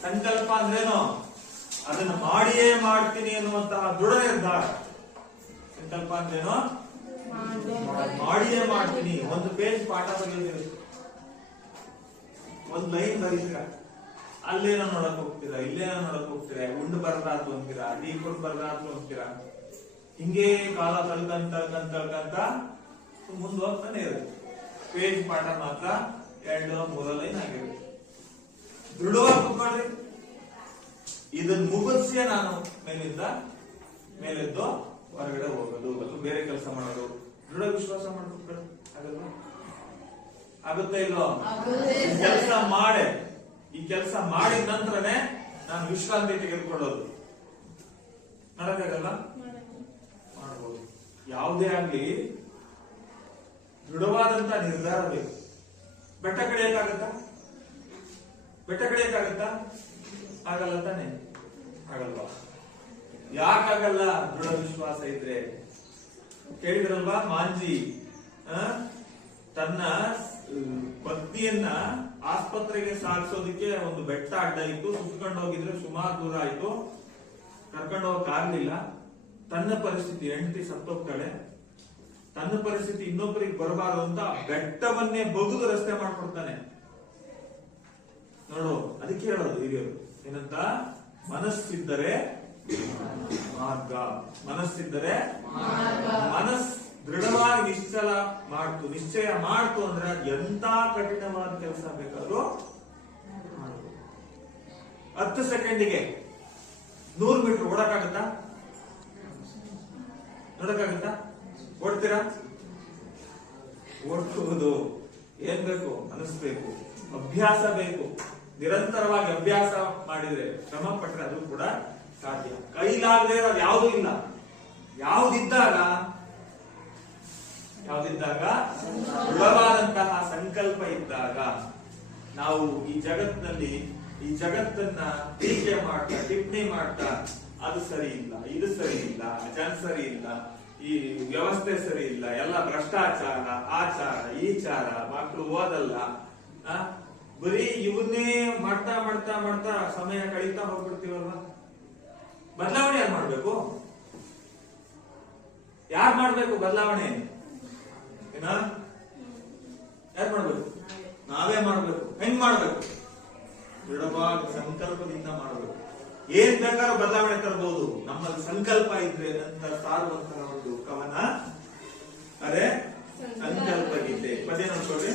ಸಂಕಲ್ಪ ಅಂದ್ರೇನು? ಅದನ್ನ ಮಾಡಿಯೇ ಮಾಡ್ತೀನಿ ಅನ್ನುವಂತಹ ದೃಢ ನಿರ್ಧಾರ. ಸಂಕಲ್ಪ ಅಂದ್ರೇನು? ಮಾಡಿಯೇ ಮಾಡ್ತೀನಿ. ಒಂದು ಪೇಜ್ ಪಾಠ ಬರೆಯುತ್ತೀರ, ಒಂದು ಲೈನ್ ಬರೀತೀರ, ಅಲ್ಲೇನೋ ನೋಡಕ್ ಹೋಗ್ತೀರಾ, ಇಲ್ಲೇನೋ ನೋಡಕ್ ಹೋಗ್ತೀರಾ, ಉಂಡು ಬರದಾತು ಅಂತೀರಾ, ಟೀ ಕೊಟ್ಟು ಬರದಾತು ಅಂತೀರಾ. ಹಿಂಗೆ ಕಾಲ ತಳ್ಕಂತ ಮುಂದೆ ಹೋಗ್ತಾನೆ ಇರುತ್ತೆ. ಪೇಜ್ ಪಾಠ ಮಾತ್ರ 2-3 ಲೈನ್ ಆಗಿರುತ್ತೆ. ದೃಢವಾಗಿ ಕುತ್ಕೊಳ್ರಿ. ಇದನ್ನ ಮುಗಿಸ್ಯೇ ನಾನು ಮೇಲೆದ್ದು ಹೊರಗಡೆ ಹೋಗೋದು ಅಥವಾ ಬೇರೆ ಕೆಲಸ ಮಾಡೋದು. ದೃಢ ವಿಶ್ವಾಸ ಮಾಡ್ಕೊಳ್ರಿ. ಆಗಲ್ವಾ? ಆಗುತ್ತೆ ಇಲ್ವೋ? ಕೆಲಸ ಮಾಡೆ. ಈ ಕೆಲಸ ಮಾಡಿದ ನಂತರನೇ ನಾನು ವಿಶ್ರಾಂತಿ ತೆಗೆದುಕೊಳ್ಳೋದು. ಮಾಡಕ್ಕಾಗಲ್ಲ? ಮಾಡಬಹುದು. ಯಾವುದೇ ಆಗ್ಲಿ ದೃಢವಾದಂತ ನಿರ್ಧಾರ ಬೇಕು. ಬೆಟ್ಟ ಕಡಿಯಕ್ಕಾಗತ್ತಾ? ಆಗಲ್ಲ ತಾನೆ? ಆಗಲ್ವಾ? ಯಾಕಾಗಲ್ಲ? ದೃಢ ವಿಶ್ವಾಸ ಇದ್ರೆ ಕೇಳಿದ್ರಲ್ವಾ? ಮಾಂಜಿ ತನ್ನ ಪತ್ನಿಯನ್ನ ಆಸ್ಪತ್ರೆಗೆ ಸಾಗಿಸೋದಕ್ಕೆ ಒಂದು ಬೆಟ್ಟ ಅಡ್ಡ ಇತ್ತು, ಸುತ್ಕೊಂಡು ಹೋಗಿದ್ರೆ ಸುಮಾರು ದೂರ ಆಯ್ತು, ಕರ್ಕೊಂಡು ಹೋಗಕ್ಕಾಗ್ಲಿಲ್ಲ. ತನ್ನ ಪರಿಸ್ಥಿತಿ, ಹೆಂಡತಿ ಸತ್ತೋಗ್ತಾಳೆ, ತನ್ನ ಪರಿಸ್ಥಿತಿ ಇನ್ನೊಬ್ಬರಿಗೆ ಬರಬಾರದು ಅಂತ ಬೆಟ್ಟವನ್ನೇ ಬಗ್ದು ರಸ್ತೆ ಮಾಡ್ಕೊಡ್ತಾನೆ. ನೋಡು, ಅದಕ್ಕೆ ಹೇಳೋದು ಹಿರಿಯರು ಏನಂತ, ಮನಸ್ಸಿದ್ದರೆ ಮಾರ್ಗ, ಮನಸ್ಸಿದ್ದರೆ ಮನಸ್ ದೃಢವಾಗಿ ನಿಶ್ಚಯ ಮಾಡ್ತು ಅಂದ್ರೆ ಎಂತ ಕಠಿಣವಾದ ಕೆಲಸ ಬೇಕಾದ್ರೂ 10 ಸೆಕೆಂಡಿಗೆ 100 ಮೀಟರ್ ಓಡಕ್ಕಾಗತ್ತಾ? ನೋಡಕ್ಕಾಗತ್ತಾ? ಓಡ್ತೀರಾ? ಓಡ್ಕೋಬಹುದು. ಏನ್ ಬೇಕು? ಮನಸ್ಸು ಬೇಕು, ಅಭ್ಯಾಸ ಬೇಕು. ನಿರಂತರವಾಗಿ ಅಭ್ಯಾಸ ಮಾಡಿದ್ರೆ, ಶ್ರಮ ಪಟ್ರೆ ಅದು ಕೂಡ ಸಾಧ್ಯ. ಕೈಲಾಗದೆ ಇರೋದು ಯಾವುದೂ ಇಲ್ಲ. ಯಾವುದಿದ್ದಾಗ ದೃಢವಾದಂತಹ ಸಂಕಲ್ಪ ಇದ್ದಾಗ ನಾವು ಈ ಜಗತ್ತನ್ನ ಟೀಕೆ ಮಾಡ್ತಾ, ಟಿಪ್ಪಣಿ ಮಾಡ್ತಾ, ಅದು ಸರಿ ಇಲ್ಲ, ಇದು ಸರಿ ಇಲ್ಲ, ಜನ ಸರಿ ಇಲ್ಲ, ಈ ವ್ಯವಸ್ಥೆ ಸರಿ ಇಲ್ಲ, ಎಲ್ಲ ಭ್ರಷ್ಟಾಚಾರ, ಆಚಾರ, ಈಚಾರ, ಮಕ್ಕಳು ಓದಲ್ಲ, ಬರೀ ಇವನ್ನೇ ಮಾಡ್ತಾ ಮಾಡ್ತಾ ಮಾಡ್ತಾ ಸಮಯ ಕಳೀತಾ ಹೋಗ್ಬಿಡ್ತೀವಲ್ವಾ? ಬದಲಾವಣೆ ಯಾರು ಮಾಡ್ಬೇಕು? ಯಾರು ಮಾಡ್ಬೇಕು ಬದಲಾವಣೆ? ಯಾರು ಮಾಡ್ಬೇಕು? ನಾವೇ ಮಾಡ್ಬೇಕು. ಹೆಂಗ್ ಮಾಡ್ಬೇಕು? ದೃಢವಾದ ಸಂಕಲ್ಪದಿಂದ ಮಾಡಬೇಕು. ಏನ್ ಬೇಕಾದ್ರೂ ಬದಲಾವಣೆ ತರಬಹುದು, ನಮ್ಮಲ್ಲಿ ಸಂಕಲ್ಪ ಇದ್ರೆ ಅಂತ ಸಾರುವಂತಹ ಒಂದು ಕವನ ಅದೇ ಸಂಕಲ್ಪ ಗೀತೆ. ಪದ್ಯ ನೋಡ್ಕೊಳ್ಳಿ.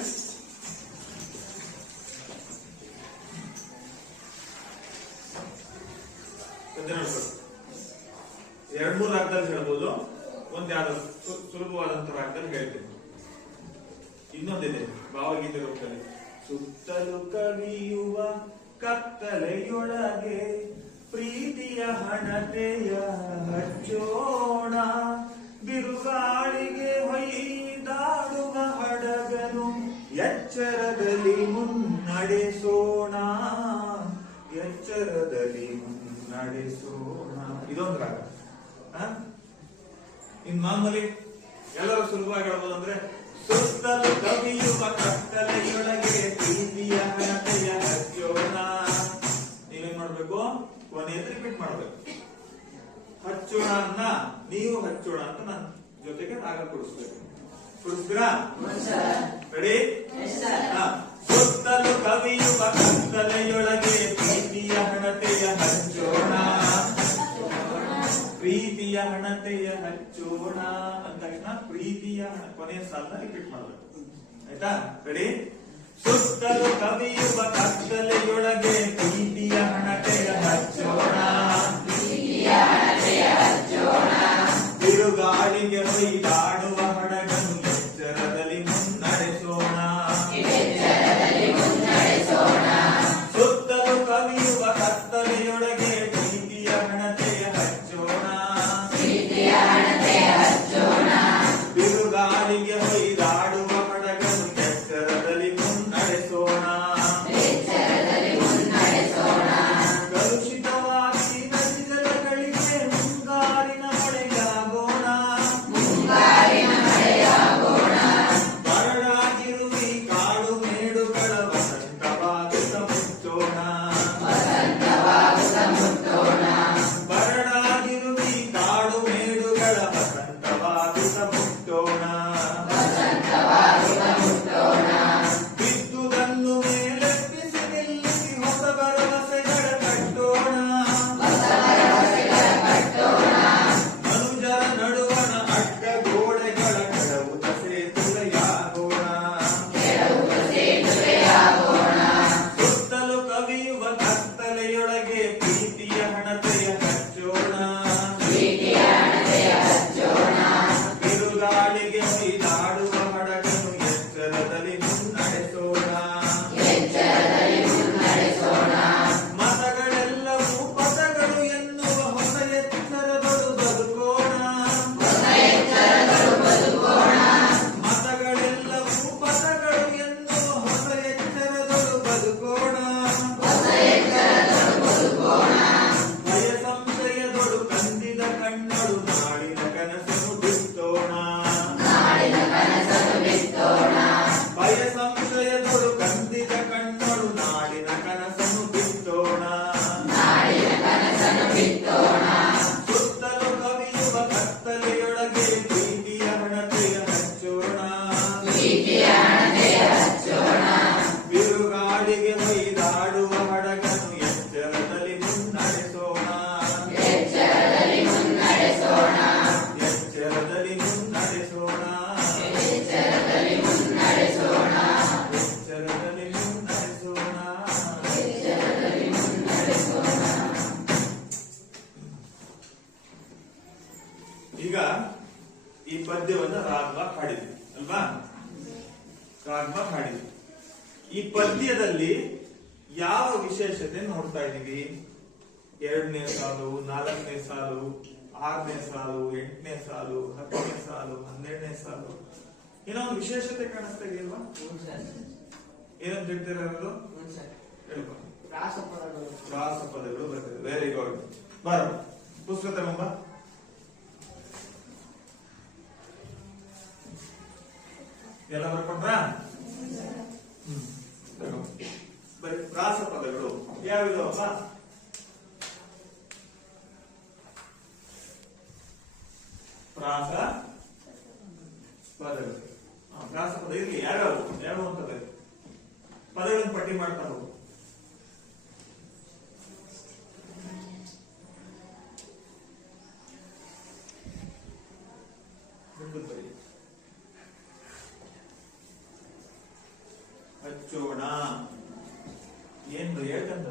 ಪದ್ಯ ನೋಡ್ಕೊಳ್ಳಿ. 2-3 ರಾಗದಲ್ಲಿ ಹೇಳ್ಬೋದು, ಒಂದ್ ಯಾವ್ದು ಸುಲಭವಾದಂತ ರಾಗದಲ್ಲಿ ಹೇಳ್ತೀನಿ. ಇನ್ನೊಂದಿದೆ ಭಾವಗೀತೆ ರೂಪದಲ್ಲಿ. ಸುತ್ತಲೂ ಕವಿಯುವ ಕತ್ತಲೆಯೊಳಗೆ ಪ್ರೀತಿಯ ಹಣತೆಯ ಹಚ್ಚೋಣ, ಬಿರುಗಾಳಿಗೆ ಹೊಯ್ದಾಡುವ ಹಡಗನು ಎಚ್ಚರದಲ್ಲಿ ಮುನ್ನಡೆಸೋಣ, ಎಚ್ಚರದಲ್ಲಿ ಮುನ್ನಡೆಸೋಣ. ಇದೊಂದು ರಾಗ. ಇನ್ ಮಾಮೂಲಿ ಎಲ್ಲರೂ ಸುಲಭವಾಗಿ ಹೇಳ್ಬೋದು ಅಂದ್ರೆ, ಸುತ್ತಲೂ ಕವಿಯುವ ಕತ್ತಲೆಯೊಳಗೆ ಪ್ರೀತಿಯ ಹಣತೆಯ ಹಚ್ಚೋಣ. ನೀವೇನ್ ಮಾಡ್ಬೇಕು? ಕೊನೆಯಲ್ಲಿ ರಿಪೀಟ್ ಮಾಡ್ಬೇಕು. ಹಚ್ಚೋಣ ಅನ್ನ ನೀವು ಹಚ್ಚೋಣ ಅಂತ ನನ್ನ ಜೊತೆಗೆ ರಾಗ ಕೊಡಿಸ್ಬೇಕು. ಕೊಡಿಸ್ತೀರಾ? ರೆಡಿ? ಸುತ್ತಲೂ ಕವಿಯುವ ಕತ್ತಲೆಯೊಳಗೆ ಪ್ರೀತಿಯ ಹಣತೆಯ ಹಚ್ಚೋಣ, ಪ್ರೀತಿಯ ಹಣತೆಯ ಹಚ್ಚೋಣ ಅಂದ ತಕ್ಷಣ ಪ್ರೀತಿಯ ಕೊನೆಯ ಸಾಲನ್ನ ರಿಪೀಟ್ ಮಾಡಬೇಕು. ಆಯ್ತಾ? ರೆಡಿ? ಸುತ್ತಲೂ ಕವಿಯುವ ಕತ್ತಲೆಯೊಳಗೆ ಪ್ರೀತಿಯ ಹಣತೆಯ ಹಚ್ಚೋಣ, ಬಿರುಗಾಳಿಗೆ ಹೊಯ್ದಾಡುವ ಹಡಗನು ಎಚ್ಚರದಲ್ಲಿ ಮುನ್ನಡೆಸೋಣ, ಸುತ್ತಲೂ ಕವಿಯುವ ಕತ್ತಲೆಯೊಳಗೆ ಪ್ರೀತಿಯ ಹಣತೆಯ ಹಚ್ಚೋಣ, ಬಿರುಗಾಳಿಗೆ ಹೊಯ್ದಾಡುವ ಹಡಗನು ಎಚ್ಚರದಲ್ಲಿ ಮುನ್ನಡೆಸೋಣ, ಕಲುಷಿತವಾಗಿ ನದಿಗಳಿಗೆ ಮುಂಗಾರಿನ ಮಳೆಯಾಗೋಣ, ಬರಡಾಗಿರುವಿ ಕಾಡು ಮೇಡುಗಳ ವಸಂತವಾಗುತ್ತ ಮುಚ್ಚೋಣ, ಬರಡಾಗಿರುವಿ ಕಾಡು ಮೇಡುಗಳ ವಸಂತವಾಗುತ್ತ ಮುಚ್ಚೋಣ, ಬಿದ್ದುದನ್ನು ಮೇಲೆತ್ತಿಸಿ ನಿಲ್ಲಿಸಿ ಹೊಸ ಭರವಸೆಗಳ ಕಟ್ಟೋಣ, ಮನುಜರ ನಡುವಣ ಅಡ್ಡ ಗೋಡೆಗಳ ಕೆಡವುತ ಸೇತುವೆಯಾಗೋಣ, ಸುತ್ತಲೂ ಕವಿಯುವ ಕತ್ತಲೆಯೊಳಗೆ ಪ್ರೀತಿಯ ಹಣತೆಯ ಹಚ್ಚೋಣ, ಬಿರುಗಾಳಿಗೆ ಹೊಯ್ದಾಡುವ ಹಡಗನು ಎಚ್ಚರದಲ್ಲಿ ಮುನ್ನಡೆಸೋಣ, ಮತಗಳೆಲ್ಲವೂ ಪದಗಳು ಎನ್ನುವ ಹೊಸ ಎಚ್ಚರದೊಳು ಬದುಕೋಣ, ಮತಗಳೆಲ್ಲವೂ ಪದಗಳು ಎನ್ನುವ ಹೊಸ ಎಚ್ಚರದೊಳು ಬದುಕೋಣ, ಭಯ ಸಂಶಯದೊಳು ಕಂದಿದ ಕಣ್ಣಳು ನಾಡಿನ ಕನಸನ್ನು ಬಿತ್ತೋಣ, ಹಾಡಿದ್ವಿ ಅಲ್ವಾ? ಕಾಗ್ಮಕ್ ಹಾಡಿದ್ವಿ. ಈ ಪದ್ಯದಲ್ಲಿ ಯಾವ ವಿಶೇಷತೆ ನೋಡ್ತಾ ಇದೀವಿ? 2ನೇ ಸಾಲು, 4ನೇ ಸಾಲು, 6ನೇ ಸಾಲು, 8ನೇ ಸಾಲು, 10ನೇ ಸಾಲು, 12ನೇ ಸಾಲು, ಏನೋ ಒಂದು ವಿಶೇಷತೆ ಕಾಣಿಸ್ತಾ ಇದೆಯಲ್ವಾ? ಏನಂತ ಹೇಳ್ತೀರಾ? ಹೇಳ್ಕೊ. ಪ್ರಾಸ ಪದಗಳು ಬರ್ತದೆ. Very good. ಬರೋ ಪುಸ್ತಕ ತಗೊಂಬ. ಎಲ್ಲ ಬರ್ಕೊಂಡ್ರಾ? ಬರೀ ಪ್ರಾಸ ಪದಗಳು ಯಾವಿದಾವಪ್ಪ? ಪ್ರಾಸ ಪದಗಳು. ಪ್ರಾಸ ಪದ ಇರ್ಲಿ. ಯಾವ್ಯಾವು ಅಂತ ಬರೀ ಪದಗಳನ್ನು ಪಟ್ಟಿ ಮಾಡ್ತಾ ಹೋಗು. ಹಚ್ಚೋಣ. ಏನ್ ಹೇಳ್ಕಂತ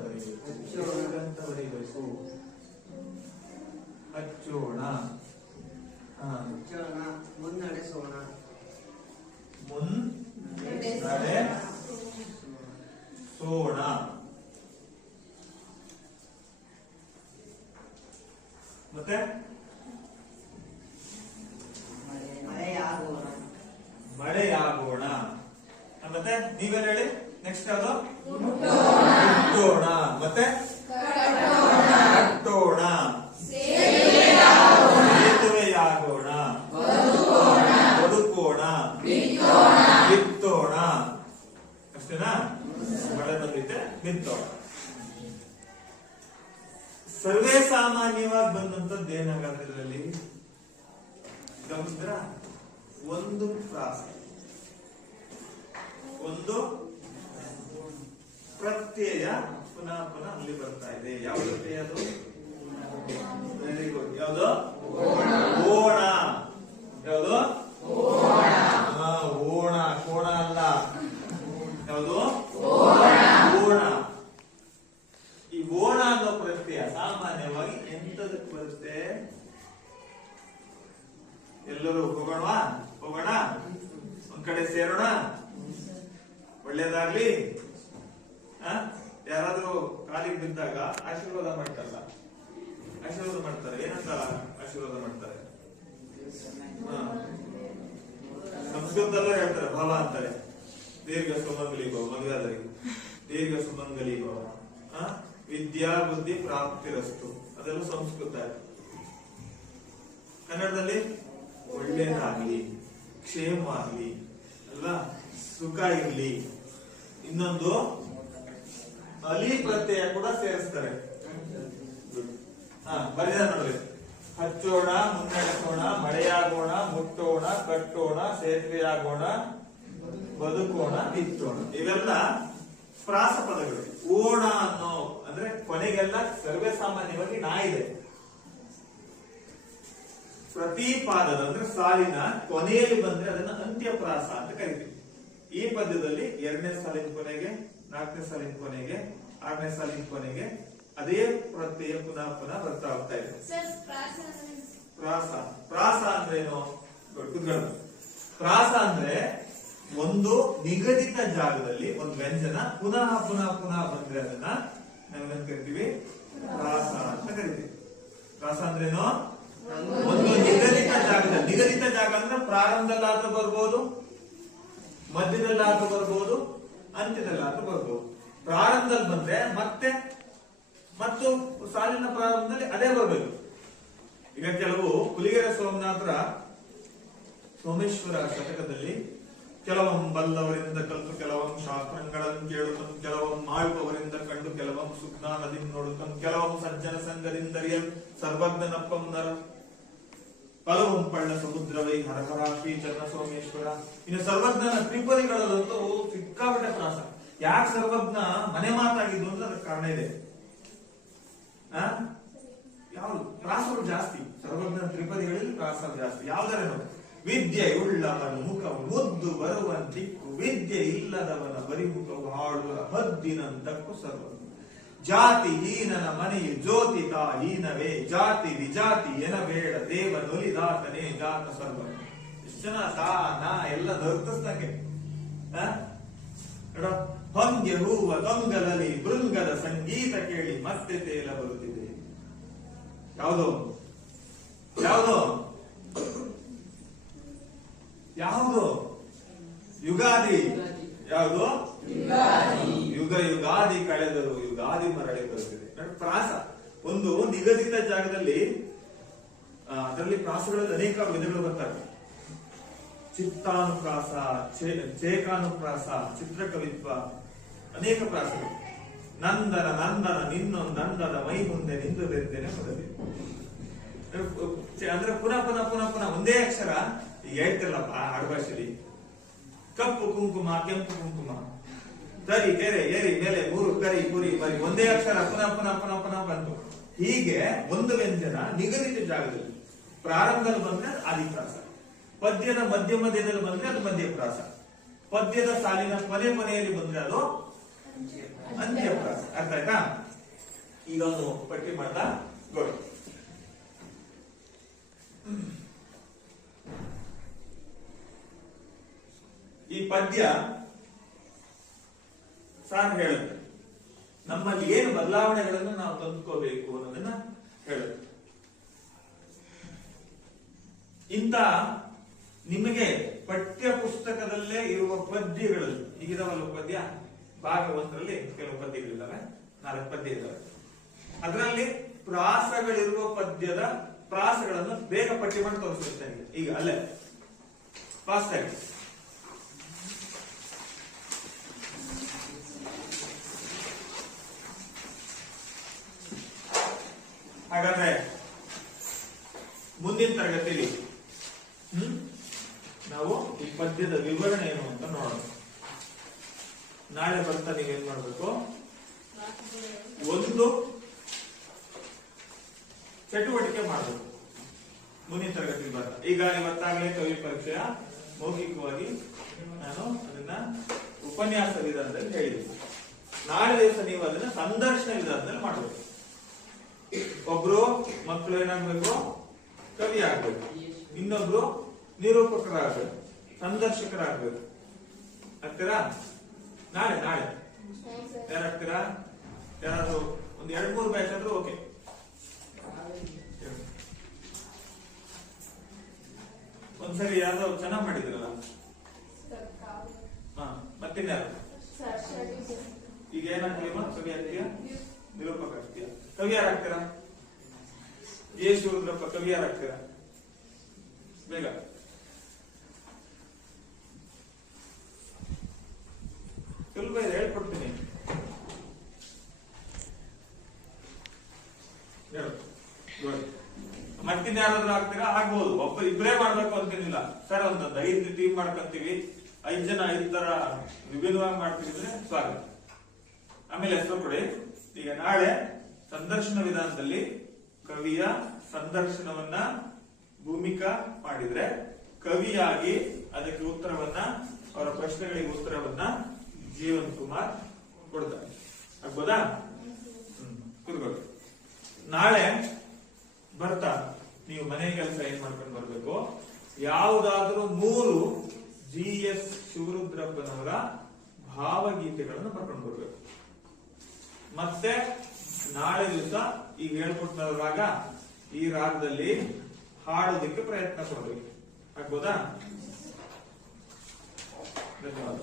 ಬರೀಬೇಕು. ಹಚ್ಚೋಣ, ಮುನ್ನಡೆಸೋಣ, ಸೋಣ. ಮತ್ತೆ ಮಳೆಯಾಗೋಣ. ಮತ್ತೆ ನೀವೇನ್ ಹೇಳಿ? ನೆಕ್ಸ್ಟ್ ಯಾವುದು? ಮುಟ್ಟೋಣ. ಮತ್ತೆ ಕಟ್ಟೋಣ, ಸೇತುವೆಯಾಗೋಣ, ಬದುಕೋಣ, ಬಿತ್ತೋಣ. ಅಷ್ಟೇನಾ? ಮಳೆ ಬಂದಿತ್ತೆ, ಬಿತ್ತೋಣ. ಸರ್ವೇ ಸಾಮಾನ್ಯವಾಗಿ ಬಂದಂತದ್ದು ಏನಾಗತ್ತೆ ಇದರಲ್ಲಿ? ಗಮನಿಸಿದ್ರ? ಒಂದು ಪ್ರಾಸ, ಒಂದು ಪ್ರತ್ಯಯ ಪುನಃ ಪುನಃ ಅಲ್ಲಿ ಬರ್ತಾ ಇದೆ. ಯಾವ ಪ್ರತ್ಯಯ ಅದು? Very good. ಯಾವುದು? ಓಣ. ಯಾವುದು? ಓಣ. ಕೋಣ ಅಲ್ಲ. ಯಾವುದು? ಓಣ. ಈ ಓಣ ಅನ್ನೋ ಪ್ರತ್ಯಯ ಸಾಮಾನ್ಯವಾಗಿ ಎಂತದಕ್ಕೆ ಬರುತ್ತೆ? ಎಲ್ಲರೂ ಹೋಗೋಣ, ಒಂದ್ ಕಡೆ ಸೇರೋಣ, ಒಳ್ಳೇದಾಗ್ಲಿ. ಯಾರಾದ್ರೂ ಕಾಲಿಗೆ ಬಿದ್ದಾಗ ಆಶೀರ್ವಾದ ಮಾಡ್ತಾರಲ್ಲ, ಆಶೀರ್ವಾದ ಮಾಡ್ತಾರೆ. ಏನಂತ ಆಶೀರ್ವಾದ ಮಾಡ್ತಾರೆ? ಸಂಸ್ಕೃತದಲ್ಲೂ ಹೇಳ್ತಾರೆ, ಫಲ ಅಂತಾರೆ. ದೀರ್ಘ ಸುಮಂಗಲಿ ಭವ, ಮದುವೆ ಆದರಿಗೆ ದೀರ್ಘ ಸುಮಂಗಲಿ ಭವ, ವಿದ್ಯಾ ಬುದ್ಧಿ ಪ್ರಾಪ್ತಿರಸ್ತು, ಅದೆಲ್ಲ ಸಂಸ್ಕೃತ. ಕನ್ನಡದಲ್ಲಿ ಒಳ್ಳೇದಾಗ್ಲಿ, ಕ್ಷೇಮವಾಗ್ಲಿ ಅಲ್ವಾ, ಸುಖ ಇರ್ಲಿ. ಇನ್ನೊಂದು ಅಲಿ ಪ್ರತ್ಯಯ ಕೂಡ ಸೇರಿಸ್ತಾರೆ. ಬರೆದ ನೋಡ್ರಿ. ಹಚ್ಚೋಣ, ಮುನ್ನಡೆಸೋಣ, ಮಳೆಯಾಗೋಣ, ಮುಟ್ಟೋಣ, ಕಟ್ಟೋಣ, ಸೇತುವೆಯಾಗೋಣ, ಬದುಕೋಣ, ಬಿತ್ತೋಣ. ಇವೆಲ್ಲ ಪ್ರಾಸ ಪದಗಳು. ಓಣ ಅನ್ನೋ ಅಂದ್ರೆ ಕೊನೆಗೆಲ್ಲ ಸರ್ವೇ ಸಾಮಾನ್ಯವಾಗಿ ನಾ ಇದೆ. ಪ್ರತಿ ಪಾದದ ಅಂದ್ರೆ ಸಾಲಿನ ಕೊನೆಯಲ್ಲಿ ಬಂದ್ರೆ ಅದನ್ನ ಅಂತ್ಯಪ್ರಾಸ ಅಂತ ಕರಿತೀವಿ. ಈ ಪದ್ಯದಲ್ಲಿ 2ನೇ ಸಾಲಿನ ಕೊನೆಗೆ, 4ನೇ ಸಾಲಿನ ಕೊನೆಗೆ, 6ನೇ ಸಾಲಿನ ಕೊನೆಗೆ ಅದೇ ಪ್ರತ್ಯಯ ಪುನಃ ಪುನಃ ಬರ್ತಾ ಹೋಗ್ತಾ ಇದೆ. ಪ್ರಾಸ. ಪ್ರಾಸ ಅಂದ್ರೆ ಏನು? ಪ್ರಾಸ ಅಂದ್ರೆ ಒಂದು ನಿಗದಿತ ಜಾಗದಲ್ಲಿ ಒಂದು ವ್ಯಂಜನ ಪುನಃ ಪುನಃ ಪುನಃ ಬಂದ್ರೆ ಅದನ್ನ ನಾವೇನ್ ಕರಿತೀವಿ? ಪ್ರಾಸ ಅಂತ ಕರಿತೀವಿ. ಪ್ರಾಸ ಅಂದ್ರೇನು? ಒಂದು ನಿಗದಿತ ಜಾಗದಲ್ಲಿ. ನಿಗದಿತ ಜಾಗ ಅಂದ್ರೆ ಪ್ರಾರಂಭದಲ್ಲಾದ್ರೂ ಬರ್ಬೋದು, ಮಧ್ಯದಲ್ಲಾದ್ರೂ ಬರ್ಬೋದು, ಅಂತ್ಯದಲ್ಲಾದ್ರೂ ಬರ್ಬೋದು. ಪ್ರಾರಂಭದಲ್ಲಿ ಬಂದ್ರೆ ಮತ್ತು ಸಾಲಿನ ಪ್ರಾರಂಭದಲ್ಲಿ ಅದೇ ಬರ್ಬೇಕು. ಈಗ ಕೆಲವು ಹುಲಿಗೆರೆ ಸೋಮನಾಥರ ಸೋಮೇಶ್ವರ ಶತಕದಲ್ಲಿ ಕೆಲವಂ ಬಲ್ಲವರಿಂದ ಕಲಿತು ಕೆಲವಂ ಶಾಸ್ತ್ರಗಳನ್ನು ಕೇಳುತ್ತಂ, ಕೆಲವಂ ಆಳ್ಪವರಿಂದ ಕಂಡು ಕೆಲವಂ ಸುಜ್ಞಾನದಿಂದ ನೋಡುತ್ತಂ, ಕೆಲವಂ ಸಜ್ಜನ ಸಂಘದಿಂದರಿಯಲ್ ಸರ್ವಜ್ಞನಪ್ಪಂ ನರ ಫಲವಂ ಪಳ್ಳ ಸಮುದ್ರವೈ ಹರಹರ ಶ್ರೀ ಚನ್ನ ಸೋಮೇಶ್ವರ. ಇನ್ನು ಸರ್ವಜ್ಞನ ತ್ರಿಪದಿಗಳಲ್ಲಂತೂ ಸಿಕ್ಕಾಪಟ್ಟೆ ಪ್ರಾಸ. ಯಾಕೆ ಸರ್ವಜ್ಞ ಮನೆ ಮಾತಾಗಿದ್ದು ಅಂದ್ರೆ ಅದಕ್ಕೆ ಕಾರಣ ಇದೆ. ಯಾವ್ದು ಪ್ರಾಸಗಳು ಜಾಸ್ತಿ? ಸರ್ವಜ್ಞನ ತ್ರಿಪದಿಗಳಲ್ಲಿ ಪ್ರಾಸ ಜಾಸ್ತಿ. ಯಾವ್ದಾರೇನು? ವಿದ್ಯೆ ಉಳ್ಳವನ ಮುಖವು ಮುದ್ದು ಬರುವಂತಿಕ್ಕು, ವಿದ್ಯೆ ಇಲ್ಲದವನ ಬರಿಮುಖವು ಹಾಡುವ ಹದ್ದಿನಂತಕ್ಕೂ ಸರ್ವಜ್ಞ. ಜಾತಿ ಹೀನನ ಮನೆಯು ಜ್ಯೋತಿ ಹೀನವೇ, ಜಾತಿ ವಿಜಾತಿ ಎನಬೇಡ ದೇವನೊಲಿದಾತನೇ ಜಾತ ಸರ್ವಜ್ಞ. ಚೆನ್ನಾಗಿ ಸಾ ನಾ ಎಲ್ಲ ನರ್ತಸ್ದಂಗೆ ನೋಡ. ಹೊಂಗೆ ಹೂವ ತೊಂಗಲಲ್ಲಿ ಭೃಂಗದ ಸಂಗೀತ ಕೇಳಿ ಮತ್ತೆ ತೇಲ ಬರುತ್ತಿದೆ. ಯಾವುದು ಯಾವುದು ಯಾವುದು? ಯುಗಾದಿ. ಯಾವುದು? ಯುಗ ಯುಗಾದಿ ಕಳೆದರು ಯುಗಾದಿ ಮರಳಿ ಬರುತ್ತಿದೆ. ಪ್ರಾಸ ಒಂದು ನಿಗದಿತ ಜಾಗದಲ್ಲಿ, ಅದರಲ್ಲಿ ಪ್ರಾಸಗಳಲ್ಲಿ ಅನೇಕ ವಿಧಗಳು ಬರ್ತವೆ. ಚಿತ್ತಾನುಪ್ರಾಸ, ಚೇಕಾನುಪ್ರಾಸ, ಚಿತ್ರಕವಿತ್ವ, ಅನೇಕ ಪ್ರಾಸಗಳು. ನಂದನ ನಂದನ ನಿನ್ನೊಂದಂದದ ಮೈ ಮುಂದೆ ನಿಂದು ಬೆರ್ತೇನೆ ಮೊದಲೇ. ಅಂದ್ರೆ ಪುನಃ ಪುನಃ ಪುನಃ ಪುನಃ ಒಂದೇ ಅಕ್ಷರ ಈಗ ಹೇಳ್ತಿರಲ್ಲಪ್ಪ ಆಡುಭಾಷೆಯಲ್ಲಿ. ಕಪ್ಪು ಕುಂಕುಮ, ಕೆಂಪು ಕುಂಕುಮ, ತರಿ ಕೆರೆ ಏರಿ ಮೇಲೆ ಮೂರು ಕರಿ ಕುರಿ ಮರಿ, ಒಂದೇ ಅಕ್ಷರ ಪುನಃ ಪುನಃ ಪುನಃ ಪುನಃ ಬಂತು. ಹೀಗೆ ಒಂದು ವ್ಯಂಜನ ನಿಗದಿತ ಜಾಗದಲ್ಲಿ ಪ್ರಾರಂಭದಲ್ಲಿ ಬಂದ್ರೆ ಆದಿಪ್ರಾಸ, ಪದ್ಯದ ಮಧ್ಯದಲ್ಲಿ ಬಂದ್ರೆ ಅದು ಮಧ್ಯಪ್ರಾಸ, ಪದ್ಯದ ಸಾಲಿನ ಕೊನೆಯಲ್ಲಿ ಬಂದ್ರೆ ಅದು ಅಂತ್ಯಪ್ರಾಸ. ಅರ್ಥ ಆಯ್ತಾ? ಈಗ ಒಂದು ಪಟ್ಟಿ ಮಾಡ್ತಾ ನೋಡಿ. ಈ ಪದ್ಯ ಸಾರ್ ಹೇಳುತ್ತೆ ನಮ್ಮಲ್ಲಿ ಏನು ಬದಲಾವಣೆಗಳನ್ನು ನಾವು ತಂದುಕೋಬೇಕು ಅನ್ನೋದನ್ನ ಹೇಳುತ್ತೆ. ಇಂತ ನಿಮಗೆ ಪಠ್ಯ ಪುಸ್ತಕದಲ್ಲೇ ಇರುವ ಪದ್ಯಗಳಲ್ಲಿ ಈಗಿದಾವಲ್ಲ ಪದ್ಯ, ಭಾಗ ಒಂದರಲ್ಲಿ ಕೆಲವು ಪದ್ಯಗಳಿದ್ದಾವೆ, 4 ಪದ್ಯ ಇದ್ದಾವೆ. ಅದರಲ್ಲಿ ಪ್ರಾಸಗಳಿರುವ ಪದ್ಯದ ಪ್ರಾಸಗಳನ್ನು ಬೇಗ ಪಟ್ಟಿ ಮಾಡಿ ತೋರಿಸುತ್ತೇನೆ. ಈಗ ಅಲ್ಲೇ ಫಾಸ್ಟ್ ಆಗಿ ಹಾಗಾದ್ರೆ ಮುಂದಿನ ತರಗತಿಯಲ್ಲಿ ನಾವು ಈ ಪದ್ಯದ ವಿವರಣೆ ಏನು ಅಂತ ನೋಡೋಣ. ನಾಳೆ ಬರ್ತಾ ನೀವೇನ್ ಮಾಡ್ಬೇಕು, ಒಂದು ಚಟುವಟಿಕೆ ಮಾಡಬೇಕು ಮುಂದಿನ ತರಗತಿಗೆ ಬರ್ತಾ. ಈಗ ಇವತ್ತಾಗಲೇ ಕವಿ ಪರೀಕ್ಷೆಯ ಮೌಖಿಕವಾಗಿ ನಾನು ಅದನ್ನ ಉಪನ್ಯಾಸ ವಿಧಾನದಲ್ಲಿ ಹೇಳಿದ್ದೀನಿ. ನಾಳೆ ದಿವಸ ನೀವು ಅದನ್ನ ಸಂದರ್ಶನ ವಿಧಾನದಲ್ಲಿ ಮಾಡಬೇಕು. ಒಬ್ರು ಮಕ್ಕಳು ಏನಾಗ್ಬೇಕು, ಕವಿ ಆಗ್ಬೇಕು, ಇನ್ನೊಬ್ರು ನಿರೂಪಕರಾಗ್ಬೇಕು, ಸಂದರ್ಶಕರಾಗ್ಬೇಕು. ಆಗ್ತೀರಾ? ನಾಳೆ ಯಾರಾಗ್ತೀರಾ? ಯಾರಾದ್ರೂ ಒಂದು 2-3 ಬ್ಯಾಚ್ ಆದ್ರೂ ಓಕೆ. ಒಂದ್ಸರಿ ಯಾವ್ದೋ ಚೆನ್ನಾಗ್ ಮಾಡಿದ್ರಲ್ಲ, ಮತ್ತಿನ್ಯಾರು? ಈಗ ಏನಾಗ್ತೀಯ? ಕವಿ ಆಗ್ತೀಯ, ನಿರೂಪಕ ಆಗ್ತೀಯ. ಕವಿ ಯಾರಾಗ್ತೀರಾ? ಶಿವರುದ್ರಪ್ಪ ಕವಿ ಯಾರಾಗ್ತೀರಾ? ಬೇಗ ಸ್ವಲ್ಪ ಹೇಳ್ಕೊಡ್ತೀನಿ. ಮತ್ತಿನ್ಯಾರಾದ್ರೂ ಆಗ್ತೀರಾ? ಆಗ್ಬೋದು. ಇಬ್ಬರೇ ಮಾಡ್ಬೇಕು ಅಂತೇನಿಲ್ಲ ಸರ್. ಒಂದು 5 ಟೀಮ್ ಮಾಡ್ಕೊಂತೀವಿ, 5 ಜನ 5 ತರ ವಿಭಿನ್ನವಾಗಿ ಮಾಡ್ತಿದ್ರೆ ಸ್ವಾಗತ. ಆಮೇಲೆ ಹೆಸರು ಕೊಡಿ. ಈಗ ನಾಳೆ ಸಂದರ್ಶನ ವಿಧಾನದಲ್ಲಿ ಕವಿಯ ಸಂದರ್ಶನವನ್ನ ಭೂಮಿಕಾ ಮಾಡಿದ್ರೆ, ಕವಿಯಾಗಿ ಅದಕ್ಕೆ ಉತ್ತರವನ್ನ, ಅವರ ಪ್ರಶ್ನೆಗಳಿಗೆ ಉತ್ತರವನ್ನ ಜೀವನ್ ಕುಮಾರ್ ಕೊಡ್ತಾರೆ. ಆಗ್ಬೋದಾ? ಕೂತ್ಕೊಳ್ಳಿ. ನಾಳೆ ಬರ್ತಾ ನೀವು ಮನೆ ಕೆಲಸ ಏನ್ ಮಾಡ್ಕೊಂಡು ಬರ್ಬೇಕು, ಯಾವುದಾದ್ರೂ 3 GS ಶಿವರುದ್ರಪ್ಪನವರ ಭಾವಗೀತೆಗಳನ್ನು ಬರ್ಕೊಂಡು ಬರ್ಬೇಕು. ಮತ್ತೆ ನಾಳೆ ದಿವಸ ಈಗ ಹೇಳ್ಕೊಟ್ಟ ರಾಗ, ಈ ರಾಗದಲ್ಲಿ ಹಾಡೋದಕ್ಕೆ ಪ್ರಯತ್ನ ಪಡಬೇಕು. ಆಗ್ಬೋದಾ? ಧನ್ಯವಾದ.